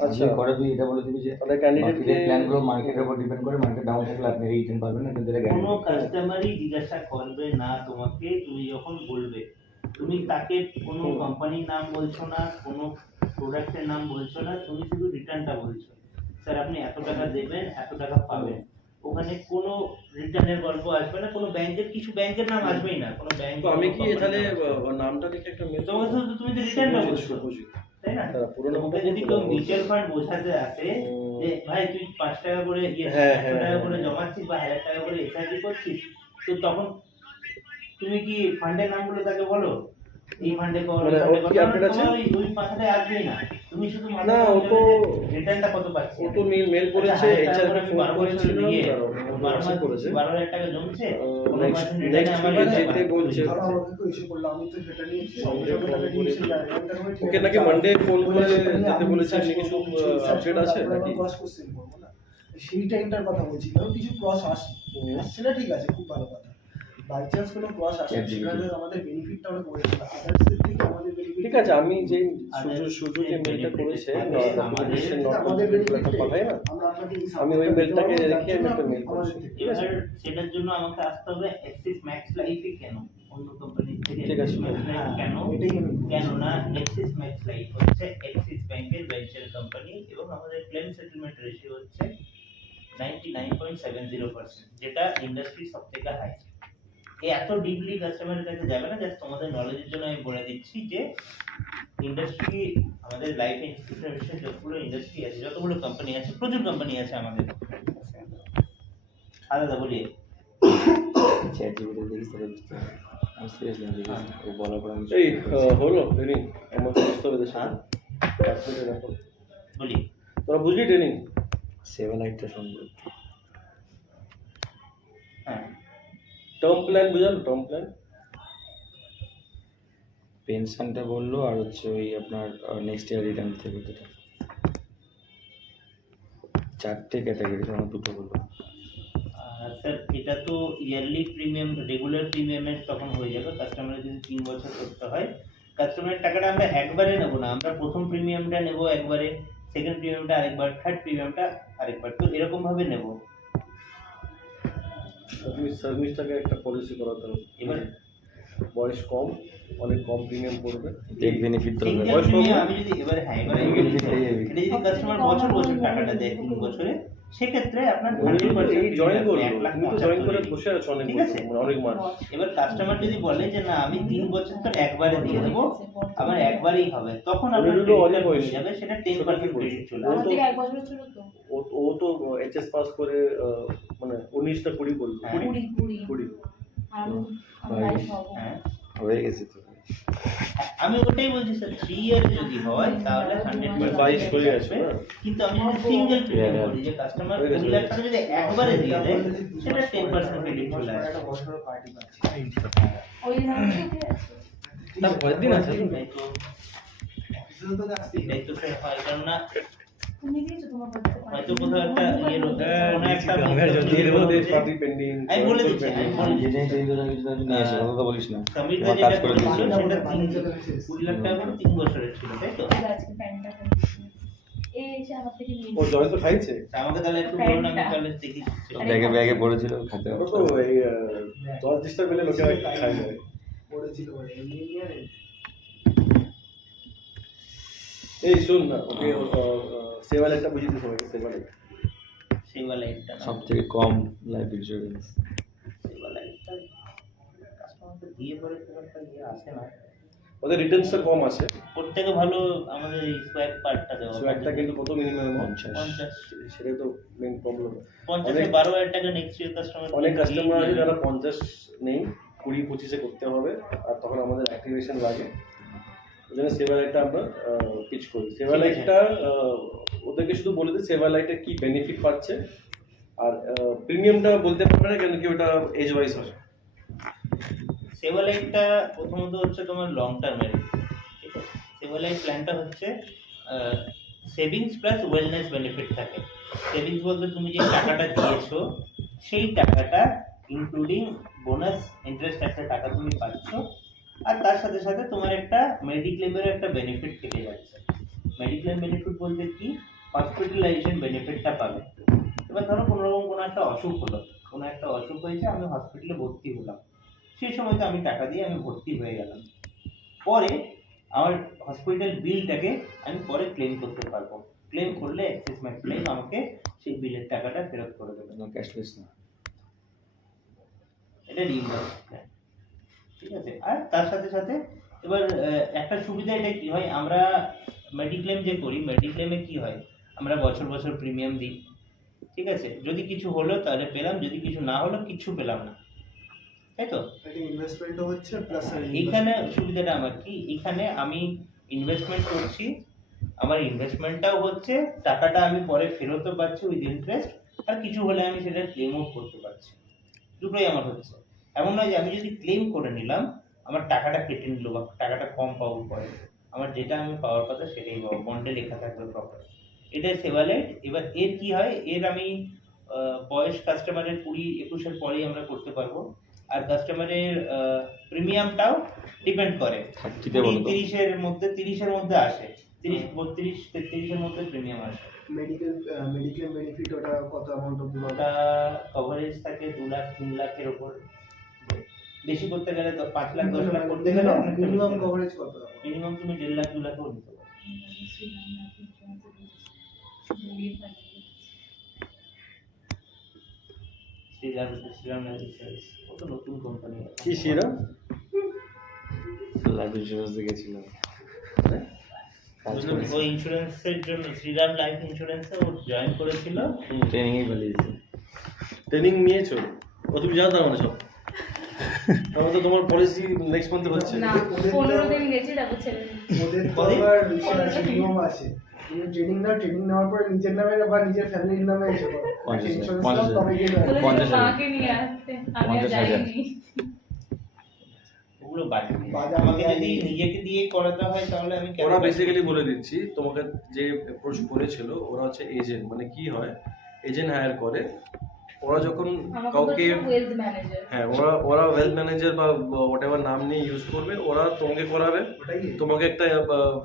আচ্ছা। আচ্ছা করে তুই এটা বলে দিবি যে তাহলে ক্যান্ডিডেটকে মার্কেটের প্ল্যানগুলো মার্কেটের উপর ডিপেন্ড করে, মার্কেট ডাউন থাকলে আপনি রিটার্ন পাবেন না, কিন্তু এটা কোনো গ্যারান্টি। কাস্টমারই জিজ্ঞাসা করবে না তোমাকে, তুমি যখন বলবে তুমি তাকে কোনো কোম্পানির নাম বলছো না, কোনো প্রোডাক্টের নাম বলছো না, তুমি শুধু রিটার্নটা বলছো, স্যার আপনি এত টাকা দেবেন এত টাকা পাবেন। ওখানে কোনো রিটার্নের গল্প আসবে না, কোনো ব্যাংকের কিছু ব্যাংকের নাম আসবেই না, কোনো ব্যাংক। তো আমি কি তাহলে নামটা দেখে একটা মেল তোমাকে শুধু তুমি তো রিটার্নটা বলছো, শুভজিৎ তাই না? হ্যাঁ, পুরো তোমাকে নামটা যদি বলতে কেউ পারবো। মিউচুয়াল ফান্ড বোঝাতে আসে যে ভাই তুই 5 টাকা করে হ্যাঁ, 100 টাকা করে হ্যাঁ। জমাচ্ছিস বা 1000 টাকা করে এসআইপি করছিস, তো তখন তুমি কি ফান্ডের নামগুলো তাকে বলো এই ফান্ডে কর, মানে ওর কি update আছে? ওই মাথাটায় আসবেই না, তুমি শুধু না, ও তো রিটার্নটা কত পাচ্ছি। ও তো মেল করেছে, এইচআর কে ফোন করেছিল, 12 করেছে। 12,000 টাকা জমছে, নেক্সট যেতে বলছে ধরো আমাকে কেউ এসে বললো, আমি তো সেটা নিয়ে সঙ্গে সঙ্গে তাকে ডিসিশন জানি না, তার মানে ঠিক ওকে আছে, নাকি যাও। মানডে ফোন করে বলে সেটা নিয়ে যেতে আমি বলেছে, research এমনি কিছু করবো, research আপডেট আছে করবো, নাকি? cross question করবো না। সেই টাইমটার কথা বলছি, কারণ কিছু ক্রস আসছে না, ঠিক আছে, খুব ভালো কথা। বাই চান্স কোনো ক্রস আসে Yeah, সেখানে আমাদের বেনিফিটটা অনেক হয়ে যাবে, আদার্সের থেকে আমাদের বেনিফিট। ঠিক আছে, আমি যে সুযোগ যে মেলটা করেছে আমাদের বেনিফিট পাঠাই না, আমরা আপনাকে এই আমি ওই মেলটাকে রেখে আমি একটা মেল আমাদের করছি। থেকে। ঠিক আছে? এবার সেটার জন্য আমাকে আসতে হবে অ্যাক্সিস ম্যাক্স লাইফে কেন অন্য কোম্পানি থেকে ঠিক আছে। Axis Max Life কেন এটাই আমি কেন না অ্যাক্সিস ম্যাক্স লাইফ হচ্ছে অ্যাক্সিস ব্যাংকের ভেঞ্চার কোম্পানি এবং আমাদের ক্লেম সেটেলমেন্ট রেশিও হচ্ছে 99.70%, যেটা ইন্ডাস্ট্রি সবথেকে হাই। এই এত ডিপলি কাস্টমারের কাছে যাবে না, জাস্ট তোমাদের নলেজের জন্য আমি বলে দিচ্ছি যে ইন্ডাস্ট্রি আমাদের লাইফ ইন্স্যুরেন্স বিষয়ে যতগুলো ইন্ডাস্ট্রি আছে, যতগুলো কোম্পানি আছে, প্রচুর কোম্পানি আছে আমাদের। আলাদা বলি চ্যাট জিপিটি দেখিস তাহলে বুঝতে পারবি। আমি সিরিয়াসলি দেখিস, ও বলার পর আমি এই হলো ট্রেনিং আমাকে বুঝতে হবে দেশে। হ্যাঁ? বলি তোরা বুঝলি ট্রেনিং? সেভেন লাইটটা শুনবো। হ্যাঁ টার্ম প্ল্যান বুঝালো, টার্ম প্ল্যান পেনশনটা বললো আর হচ্ছে ওই আপনার নেক্সট ইয়ার রিটার্ন থেকে যেটা 4টে ক্যাটাগরি, আমার 2টো বললো। স্যার এটা তো ইয়ারলি প্রিমিয়াম, রেগুলার প্রিমিয়ামের তখন হয়ে যাবে। কাস্টমারের যদি 3 বছর করতে হয়, কাস্টমারের টাকাটা আমরা একবারে নেবো না, আমরা প্রথম প্রিমিয়ামটা নেবো একবারে, সেকেন্ড প্রিমিয়ামটা আরেকবার, থার্ড প্রিমিয়ামটা আরেকবার, তো এরকম ভাবে নেবো। সার্ভিসটাকে একটা পলিসি করাতে হবে। এবার বয়স কম, অনেক কম প্রিমিয়াম পড়বে। টেক বেনিফিট তো Single বয়স কম premium না? আমি যদি এবার হ্যাঁ এবার Single benefit পেয়ে যাবি। এটা যদি কাস্টমার বছর বছর টাকাটা দেয় 3 বছরে, সেক্ষেত্রে আপনার উনি তো 100% এই জয়েন করলো, 1,75,000 তুমি তো জয়েন করে বসে আছো অনেক ঠিক আছে? বছর, মানে অনেক মাস। এবার কাস্টমার যদি বলে যে না আমি 3 বছর তো একবারে দিয়ে দেবো, আমার একবারই হবে, তখন আপনার উনি তো credit অনেক card বয়সী। হয়ে যাবে, সেটা সেটা 10% কি বলছে? ক্রেডিট চলে ও আমার আসবে। তো- থেকে 1 বছরের ছিল তো ও তো এইচএস পাস করে মানে 19 না 20 বললো, হ্যাঁ। 20 আর আমি 22 হব। হ্যাঁ, হয়ে গেছে তো। আমি ওটাই বলছি স্যার, 3 ইয়ার যদি হয় তাহলে 100% 22 হয়ে গেছে না? কিন্তু আমি যদি সিঙ্গেল প্রিমিয়াম Yeah, করি, যে কাস্টমার হয়ে গেছে, 2 লাখ টাকা যদি একবারে দিয়ে দেয়, সেটা 10% ক্রেডিট চলে আসবে। একটা বছর পার্টি পাচ্ছি। ওই দিন আমি উঠে আছি। তার পরের দিন আছে তাই তো অফিসে তো যাচ্ছি। এটাই তো স্যার হয়, কারণ না তুমি দিয়েছো তোমার বাড়িতে? হয়তো কোথাও একটা ইয়ে রয়েছে, কোনো একটা আমি আর যদি এর মধ্যে হচ্ছে। পার্টি পেন্ডিং, আমি বলে দিচ্ছি, আমি বলে দিচ্ছি। জেনে জেনে ধরে কিছু না কিছু নিয়ে আসে, কথা তো বলিস না। সমীর তোমার দা কাজ যেটা করে বলেছিল, দিয়েছে। সেটা বাড়ি চলে এসেছে। 20 লাখ টাকা করে 3 বছরের ছিল, তাই তো? এই আজকে প্যান্টটা এই এসে আমার থেকে নিয়ে ও জয় তো খাইছে। তা আমাকে তাহলে একটু বলুন, আমি তাহলে দেখি। ব্যাগে ব্যাগে পড়েছিল খাতে ওটা তো এই জল ডিস্টার্ব পেলে লোকেরা খাই যায়। পড়েছিল বলে, এমনি নিয়ে নেই। এই শুন না, ওকে সেভালেটটা বুঝিয়ে দিই সবাইকে, সেভালেট। সেওয়ালা একটা না, সব থেকে কম লাইফ ইন্স্যুরেন্স। সেওয়ালা একটা কাস্টমারকে দিয়ে পরে খুব একটা ইয়ে আসে না। ওদের রিটার্নসটা কম আছে, ওর থেকে ভালো আমাদের এই সোয়াগ পার্টটা দেওয়া। সো একটা কিন্তু কত মিনিমাম 50। সেটাই তো মেইন প্রবলেম। 50 12,000 টাকা নেক্সট ইয়ার কাস্টমার। অনেক কাস্টমার আছে যারা 50 নেই, 20-25 করতে হবে, আর তখন আমাদের অ্যাক্টিভেশন লাগে। ওই জন্য সেভালাইটটা আমরা পিচ করি। সেভালাইটটা ওদেরকে শুধু বলে দিই সেভালাইটে কি বেনিফিট পাচ্ছে, আর প্রিমিয়ামটা বলতে পারবে না কেন কি ওটা এজ ওয়াইজ হয়। সেভালাইটটা প্রথমত হচ্ছে তোমার লং টার্মের, ঠিক আছে? সেভালাইট প্ল্যানটা হচ্ছে সেভিংস প্লাস ওয়েলনেস বেনিফিট থাকে। সেভিংস বলতে তুমি যে টাকাটা দিয়েছো, সেই টাকাটা ইনক্লুডিং বোনাস ইন্টারেস্ট একটা টাকা তুমি পাচ্ছ, আর তার সাথে সাথে তোমার একটা মেডিক্লেমের একটা বেনিফিট থেকে যাচ্ছে। মেডিক্লেম বেনিফিট বলতে কি, হসপিটালাইজেশন বেনিফিটটা পাবে। এবার ধরো কোনো রকম কোনো একটা অসুখ হলো, কোনো একটা অসুখ হয়েছে, আমি হসপিটালে ভর্তি হলাম, সেই সময় তো আমি টাকা দিয়ে আমি ভর্তি হয়ে গেলাম, পরে আমার হসপিটাল বিলটাকে আমি পরে ক্লেম করতে পারবো। ক্লেম করলে অ্যাসেসমেন্ট ক্লেম আমাকে সেই বিলের টাকাটা ফেরত করে দেবে। ক্যাশলেস না। এটা রিইম্বার্স প্ল্যান, ঠিক আছে? আর তার সাথে সাথে এবার একটা সুবিধা এটা কি হয়, আমরা মেডিক্লেম যে করি, মেডিক্লেমে কি হয়, আমরা বছর বছর প্রিমিয়াম দিই, ঠিক আছে? যদি কিছু হলো তাহলে পেলাম, যদি কিছু না হলো কিছু পেলাম না, তাই তো? একটা ইনভেস্টমেন্টও হচ্ছে প্লাস এইখানে সুবিধাটা আমার কি, এখানে আমি ইনভেস্টমেন্ট করছি, আমার ইনভেস্টমেন্টটাও হচ্ছে, টাকাটা আমি পরে ফেরতও পাচ্ছি উইথ ইন্টারেস্ট, আর কিছু হলে আমি সেটা ক্লেমও করতে পারছি, দুটোই আমার হচ্ছে। এমন নয় যে আমি যদি ক্লেম করে নিলাম আমার টাকাটা কেটে নিল বা টাকাটা কম পাবো পরে, আমার যেটা আমি পাওয়ার কথা সেটাই পাবো, বন্ডে লেখা থাকবে প্রপার। এটাই সেভালাইট। এবার এর কি হয়, এর আমি বয়স কাস্টমারের 20-21 পরেই আমরা করতে পারবো, আর কাস্টমারের প্রিমিয়ামটাও ডিপেন্ড করে, 30 বলো তো। 30-এর মধ্যে আসে, 30-32-33-এর মধ্যে প্রিমিয়াম আসে। মেডিকেল বেনিফিট ওটা কত অ্যামাউন্ট অব্দি পাবো? ওটা কভারেজ থাকে 2 লাখ 3 লাখের উপর, বেশি করতে গেলে তো 5 লাখ 10 লাখ করতে গেলে মিনিমাম কভারেজ কত? মিনিমাম তুমি 1.5 লাখ 2 লাখও নিতে পারো। শ্রীরাম লাইফ ইন্স্যুরেন্স কত নতুন কোম্পানি, কি শিরা? লাইফ ইন্স্যুরেন্স গেছিলাম। ও ইন্স্যুরেন্সের জন্য শ্রীরাম লাইফ ইন্স্যুরেন্সে ও জয়েন করেছিল। ট্রেনিং এ পালিয়েছে। ট্রেনিং নিয়েছো? ও তুমি জানো তার মানে সব? তাহলে তো তোমার পলিসি নেক্সট মান্থে হচ্ছে। না 15 দিন গেছি তারপর ছেড়ে দিয়েছি। ওদের তো আবার নিয়ম আছে, তুমি ট্রেনিং নাও, ট্রেনিং নেওয়ার পরে নিজের নামে বা নিজের ফ্যামিলির নামে এসে করো। 50,000 তবে গিয়ে বলেছিল 50,000 মাকে নিয়ে আসতে, আমি আর 50,000 যাইনি। ওগুলো বাজে। বাজে আমাকে আমাকে যদি নিজেকে দিয়ে করাতে হয় তাহলে আমি কেন ওরা করব? বেসিক্যালি বলে দিচ্ছি তোমাকে, যে অ্যাপ্রোচ করেছিল ওরা হচ্ছে এজেন্ট, মানে কি হয় এজেন্ট হায়ার করে, ওরা যখন আমাকে কাউকে, বলেছিল ওয়েলথ ম্যানেজার। হ্যাঁ ওরা ওয়েলথ ম্যানেজার বা হোয়াট এভার নাম নিয়ে ইউজ করবে, ওরা তোমাকে করাবে, ওটাই তোমাকে একটা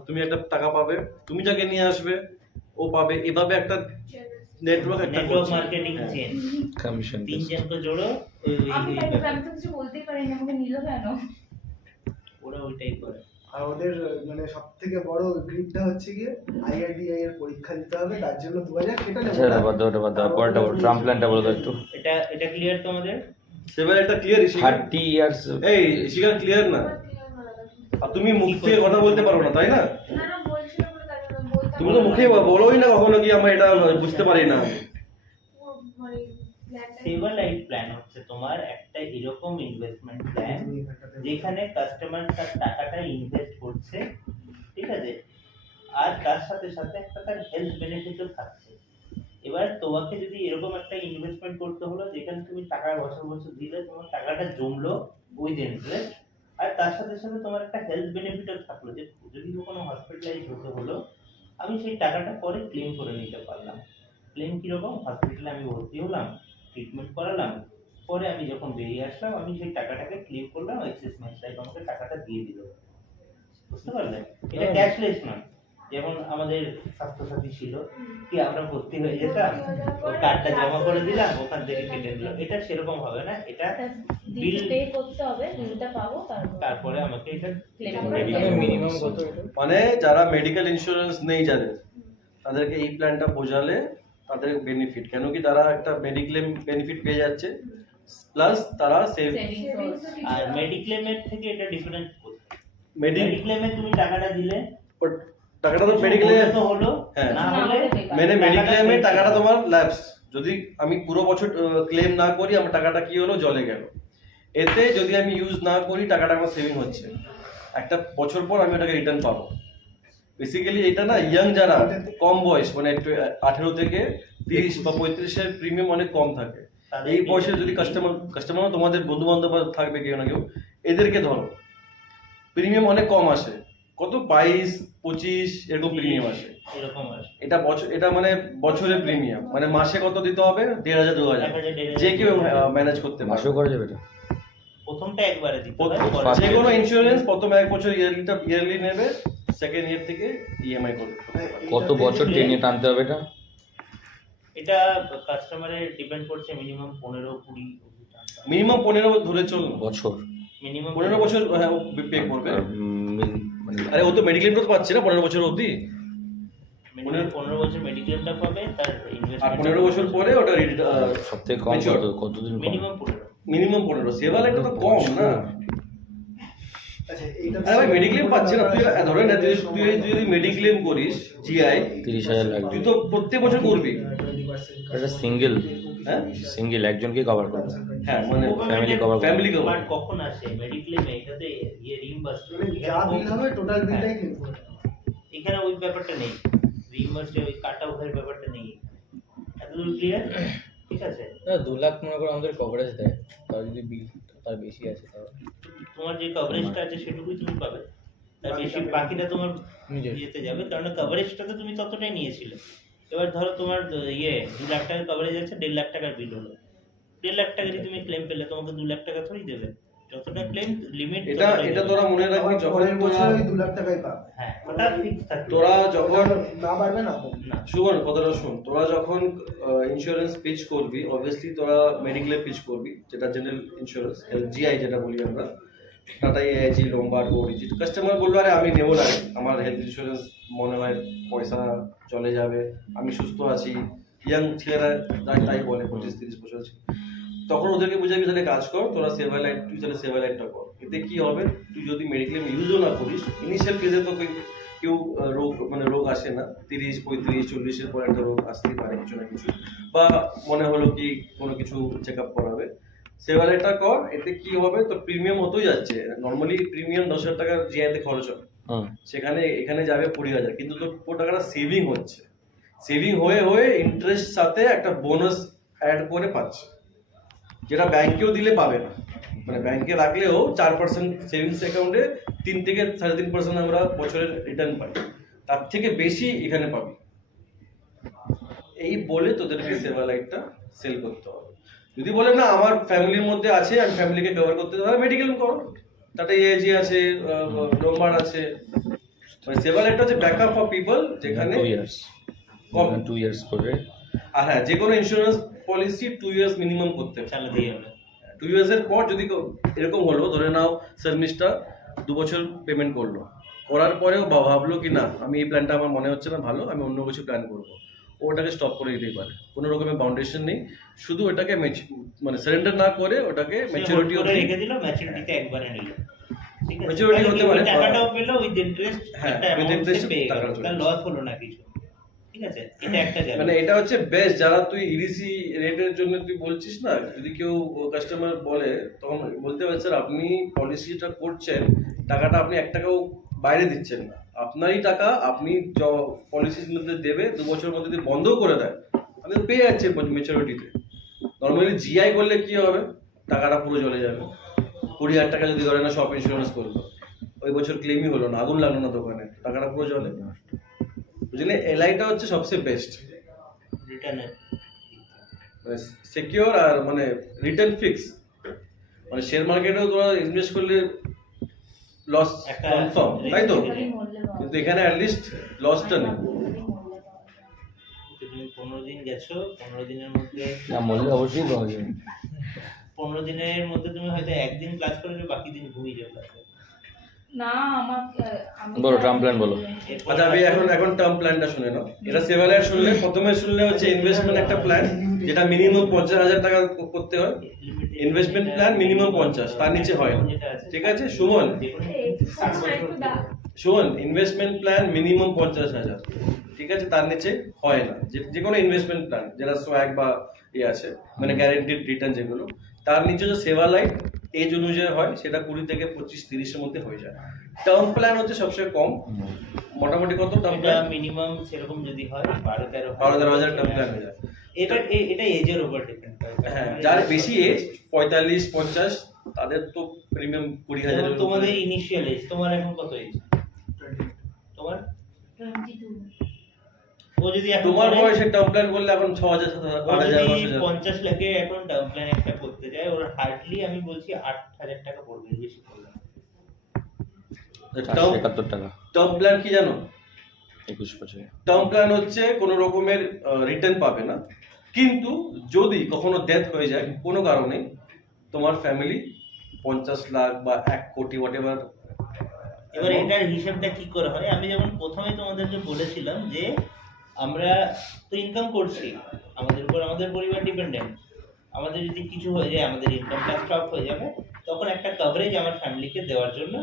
তুমি একটা টাকা পাবে, তুমি যাকে নিয়ে আসবে ও পাবে, এভাবে একটা নেটওয়ার্ক একটা নেটওয়ার্ক করছে। মার্কেটিং হ্যাঁ। চেন, কমিশন 3 জন को जोड़ो। আমি তাই তো, আমি তো কিছু বলতেই পারিনি, আমাকে নিল কেন? ওরা ওইটাই করে। আর ওদের মানে সব থেকে বড় গ্রিপটা হচ্ছে গিয়ে IRDAI এর পরীক্ষা দিতে হবে, তার জন্য 2000 কেটে নেবে। আচ্ছা ওটা বাদ দাও, পরেরটা বলো, ট্রাম প্ল্যানটা বলো তো একটু। এটা ক্লিয়ার তোমাদের? সেবার একটা ক্লিয়ার 30 ইয়ার্স। এই শিকার ক্লিয়ার না, আর তুমি মুখ থেকে কথা বলতে পারো না তাই না? তুমি তো মুখে বলোই না কখনো কি আমরা এটা বুঝতে পারি না। সেভার লাইফ প্ল্যান হচ্ছে তোমার একটা এরকম ইনভেস্টমেন্ট প্ল্যান যেখানে কাস্টমার তার টাকাটা ইনভেস্ট করছে, ঠিক আছে, আর তার সাথে সাথে একটা তার হেলথ বেনিফিটও থাকছে। এবার তোমাকে যদি এরকম একটা ইনভেস্টমেন্ট করতে হলো যেখানে তুমি টাকা বছর বছর দিলে তোমার টাকাটা জমলো উইথ ইন্টারেস্ট, আর তার সাথে সাথে তোমার একটা হেলথ বেনিফিটও থাকলো, যে যদি কোনো হসপিটালাইজ হতে হলো আমি সেই টাকাটা পরে ক্লেম করে নিতে পারলাম। ক্লেম কীরকম? হসপিটালে আমি ভর্তি হলাম, ট্রিটমেন্ট করালাম, পরে আমি যখন বেরিয়ে আসলাম আমি সেই টাকাটাকে ক্লেম করলাম, এক্সিস ম্যাক্স লাইফ আমাকে টাকাটা দিয়ে দিল। বুঝতে পারলে? এটা ক্যাশলেস নয়, যেমন আমাদের স্বাস্থ্যসাথী ছিল কি আমরা ভর্তি হয়ে যেতাম, কার্ডটা জমা করে দিলাম, ওখান থেকে কেটে দিলাম, এটা সেরকম হবে না। এটা বিল পে করতে হবে, বিলটা পাবো তারপরে আমাকে এটা মিনিমাম কত? মানে যারা মেডিকেল ইন্স্যুরেন্স নেই যাদের, তাদেরকে এই প্ল্যানটা বোঝালে তাদের বেনিফিট, কেন কি তারা একটা মেডিক্লেম বেনিফিট পেয়ে যাচ্ছে, প্লাস তারা সেভ। আর মেডিক্লেমের থেকে এটা ডিফারেন্স কোথায়? মেডিক্লেম মেডিক্লেমে তুমি টাকাটা দিলে টাকাটা তো মেডিক্লেম তো হলো, হ্যাঁ, না হলে মানে মেডিক্লেমে টাকাটা তোমার ল্যাপস, যদি আমি পুরো বছর ক্লেম না করি আমার টাকাটা কি হলো, জলে গেল। এতে যদি আমি ইউজ না করি টাকাটা আমার সেভিং হচ্ছে, একটা বছর পর আমি ওটাকে রিটার্ন পাবো। বেসিক্যালি এটা না ইয়াং যারা কম বয়স, মানে 18 থেকে 30 বা 35-এর প্রিমিয়াম অনেক কম থাকে, এই বয়সে যদি কাস্টমার তোমাদের বন্ধু বান্ধব থাকবে কেউ না কেউ, এদেরকে ধরো প্রিমিয়াম অনেক কম আসে, কত 22-25 এরকম প্রিমিয়াম আসে। এরকম আছে। এটা মানে বছরের প্রিমিয়াম, মানে মাসে কত দিতে হবে? 1500-2000, যে কেউ ম্যানেজ করতে পারে। মাসেও করা যাবে এটা? প্রথমটা একবারে দিতে হবে, First যে কোনো ইন্স্যুরেন্স প্রথম 1 বছর ইয়ারলি নেবে, সেকেন্ড ইয়ার থেকে ইএমআই করবে। কত বছর টেনে টানতে হবে এটা? এটা কাস্টমারের ডিপেন্ড করছে, মিনিমাম 15-20 মিনিমাম 15 ধরে চল, বছর? মিনিমাম 15 বছর পে করবে। আর মানে আরে ও তো মেডিক্লেম তো পাচ্ছে না 15 বছর অবধি, মিনিমাম 15 বছর মেডিক্লেমটা পাবে, তার আর ইনভেস্টমেন্ট 15 বছর পরে ওটা সবথেকে কম কতদিন কম? মিনিমাম 15। সেভাল একটা তো কম না। আচ্ছা এইটা আরে ভাই মেডিক্লেম পাচ্ছে না, তুই ধরে না, তুই যদি মেডিক্লেম করিস জিআই 30,000 লাগবে। তুই তো প্রত্যেক বছর করবি। 20% এটা সিঙ্গেল, হ্যাঁ সিঙ্গেল একজনকে কভার করবে। হ্যাঁ, মানে Family cover family cover. But কখন আসে মেডিক্লেমে? এটাতে রিইম্বার্স, মানে যা বিল হবে টোটাল বিলটাই ক্লেম করবে। এখানে ওই ব্যাপারটা নেই, রিইম্বার্স ওই কাট আউটের ব্যাপারটা নেই। এতদূর ক্লিয়ার? ঠিক আছে। 2 লাখ মনে করো আমাদের কভারেজ দেয়, তার যদি বিল তার বেশি আছে তাহলে তোমার যে কভারেজটা আছে সেটুকুই তুমি পাবে, তার বেশি বাকিটা তোমার নিজের। ইয়েতে যাবে, কারণ কভারেজটা তো তুমি ততটাই নিয়েছিলে। এবার ধরো তোমার 2 লাখ টাকার কভারেজ আছে, 1.5 লাখ টাকার বিল হলো, 1.5 লাখ টাকা যদি তুমি ক্লেম পেলে তোমাকে 2 লাখ টাকা থোড়ি দেবে, যতটা ক্লেম লিমিট। এটা তোরা মনে রাখবি, যখন পরের বছর ওই 2 লাখ টাকাই পাবে। হ্যাঁ, ওটা ফিক্স থাকে। তোরা যখন না বাড়বে না কমবে। না, শুভন কথাটা শোন, তোরা যখন ইন্স্যুরেন্স পিচ করবি, অবভিয়াসলি তোরা মেডিক্লেম পিচ করবি, যেটা জেনারেল ইন্স্যুরেন্স, জিআই যেটা বলি আমরা, tata AIG, Lombard, OTG. Customer বললো আরে আমি নেবো না, আমার হেলথ ইন্স্যুরেন্স মনে হয় পয়সা চলে যাবে, আমি সুস্থ আছি, ইয়াং ছেলেরা তাই বলে 25-30 বছর আছে, তখন ওদেরকে বুঝাবি তাহলে কাজ কর, তোরা সেভার লাইট, তুই তাহলে সেভার লাইটটা কর। এতে কি হবে, তুই যদি মেডিক্লেম ইউজও না করিস, ইনিশিয়াল ফেজে তো কেউ রোগ আসে না, 30-35-40-এর পর একটা রোগ আসতেই পারে কিছু না কিছু, বা মনে হলো কি কোনো কিছু চেক আপ করাবে, সেভার লাইটটা কর। এতে কি হবে, তো প্রিমিয়াম হতেই যাচ্ছে, নর্মালি প্রিমিয়াম 10,000 টাকা জিআইতে খরচ হয়, সেখানে এখানে যাবে 20,000, কিন্তু তোর পুরো টাকাটা সেভিং হচ্ছে, সেভিং হয়ে হয়ে ইন্টারেস্ট সাথে একটা বোনাস অ্যাড করে পাচ্ছে, যেটা ব্যাংকেও দিলে পাবে না। মানে ব্যাংকে রাখলেও 4% সেভিংস অ্যাকাউন্টে 3 থেকে 3.5% আমরা বছরের রিটার্ন পাই, তার থেকে বেশি এখানে পাবি। এই বলে তোদেরকে সেভার লাইটটা সেল করতে হবে। যদি বলে না আমার ফ্যামিলির মধ্যে আছে, আমি ফ্যামিলিকে কভার করতে হবে, মেডিকেল করো, টাটা এআইজি আছে, লোমবার্ড আছে, মানে সেভার লাইটটা হচ্ছে ব্যাকআপ ফর পিপল, যেখানে 2 ইয়ার্স করে। আর হ্যাঁ, যে কোনো ইন্স্যুরেন্স পলিসি 2 ইয়ার্স মিনিমাম করতে হবে। চালাতেই হবে। 2 ইয়ার্স এর পর যদি এরকম হলো, ধরে নাও সার্ভিসটা 2 বছর পেমেন্ট করলো, করার পরেও ভাবলো কি না আমি এই প্ল্যানটা আমার মনে হচ্ছে না ভালো, আমি অন্য কিছু প্ল্যান করবো, ওটাকে স্টপ করে দিতেই পারে। কোনো রকমের বাউন্ডেশন নেই, শুধু ওটাকে মানে সারেন্ডার না করে ওটাকে ম্যাচুরিটি করে রেখে দিল, ম্যাচুরিটিতে একবারে নিল, ঠিক আছে, Maturity হতে পারে, টাকাটাও পেলো উইথ ইন্টারেস্ট, হ্যাঁ, একটা with অ্যামাউন্ট interest পেয়ে গেল, টাকাটা চলে তার লস হলো না কিছু, ঠিক আছে, এটা একটা গেল। মানে এটা হচ্ছে বেস্ট। যারা তুই ইডিসি রেটের জন্য তুই বলছিস না, যদি কেউ কাস্টমার বলে তখন বলতে পারে স্যার আপনি পলিসিটা করছেন, টাকাটা আপনি 1 টাকাও বাইরে দিচ্ছেন না, আপনারই টাকা আপনি পলিসির মধ্যে দেবে, 2 বছরের মধ্যে যদি বন্ধও করে দেয় আপনি তো পেয়ে যাচ্ছে ম্যাচুরিটিতে। নর্মালি জিআই করলে কি হবে, টাকাটা পুরো চলে যাবে। 20,000 টাকা যদি ধরে না সব ইন্স্যুরেন্স করলো, ওই বছর ক্লেমই হলো না, আগুন লাগলো না দোকানে, টাকাটা পুরো চলে। বুঝলে এলআইটা হচ্ছে সবচেয়ে বেস্ট, রিটার্নের মানে সিকিউর আর মানে রিটার্ন ফিক্স। মানে শেয়ার মার্কেটেও তোরা ইনভেস্ট করলে লস একটা কনফার্ম, তাই তো? খালি মূল্যে পাওয়া কিন্তু এখানে অ্যাটলিস্ট লসটা নেই। খালি মূল্যে পাওয়া যায়। তুমি 15 দিন গেছো, 15 দিনের মধ্যে না মূল্য অবশ্যই পাওয়া যাবে। 15 দিনের মধ্যে তুমি হয়তো একদিন ক্লাস করবে, বাকি দিন ঘুমিয়ে যাবে ক্লাসে। না আমার আমি বলো, term plan বলো। আচ্ছা আমি এখন টার্ম প্ল্যানটা শুনে নাও। এটা সেভালার শুনলে প্রথমে শুনলে হচ্ছে ইনভেস্টমেন্ট একটা প্ল্যান, যেটা মিনিমাম 50,000 টাকা করতে হয়। ইনভেস্টমেন্ট প্ল্যান মিনিমাম 50, তার নিচে হয় না, ঠিক আছে সুমন? শোন, ইনভেস্টমেন্ট প্ল্যান মিনিমাম 50,000, ঠিক আছে, তার নিচে হয় না। যে কোনো ইনভেস্টমেন্ট প্ল্যান যেটা সোয়াগ বা আছে মানে গ্যারান্টিড রিটার্ন যেগুলো, তার নিচে যে সেভা লাইট এজ অনুযায়ী হয় সেটা 20 থেকে 25-30 এর মধ্যে হয়ে যায়। টার্ম প্ল্যান হচ্ছে সবচেয়ে কম, মোটামুটি কত টার্ম এটা প্ল্যান? মিনিমাম সেরকম যদি হয় 12-13,000 টার্ম প্ল্যান হয়ে যায়। এটা এজের উপর ডিপেন্ড করে। হ্যাঁ, যার বেশি এজ 45-50 তাদের তো প্রিমিয়াম 20,000 এর তোমাদের ইনিশিয়াল এজ, তোমার এখন কত এজ? তোমার 22 ও যদি এখন তোমার করে- বয়সে টার্ম প্ল্যান করলে এখন 6,000 ও 7,000 যদি 8,000 50 লাখে এখন টার্ম প্ল্যান একটা করতে যায়, ওর হার্ডলি আমি বলছি 8,000 টাকা পড়বে, বেশি পড়বে না। 471 টাকা টার্ম প্ল্যান কি জানো? 21 বছরে। টার্ম প্ল্যান হচ্ছে কোনো রকমের রিটার্ন পাবে না, কিন্তু যদি কখনো ডেথ হয়ে যায় কোনো কারণে, তোমার ফ্যামিলি 50 লাখ বা 1 কোটি হোয়াট এভার। এবার এটার হিসাবটা কি করে হয়? আমি যেমন প্রথমে তোমাদেরকে বলেছিলাম যে আমরা তো ইনকাম করছি, আমাদের উপর আমাদের পরিবার ডিপেন্ডেন্ট, আমাদের যদি কিছু হয়ে যায়, আমাদের ইনকামটা স্টপ হয়ে যাবে, তখন একটা কভারেজ আমার ফ্যামিলিকে দেওয়ার জন্য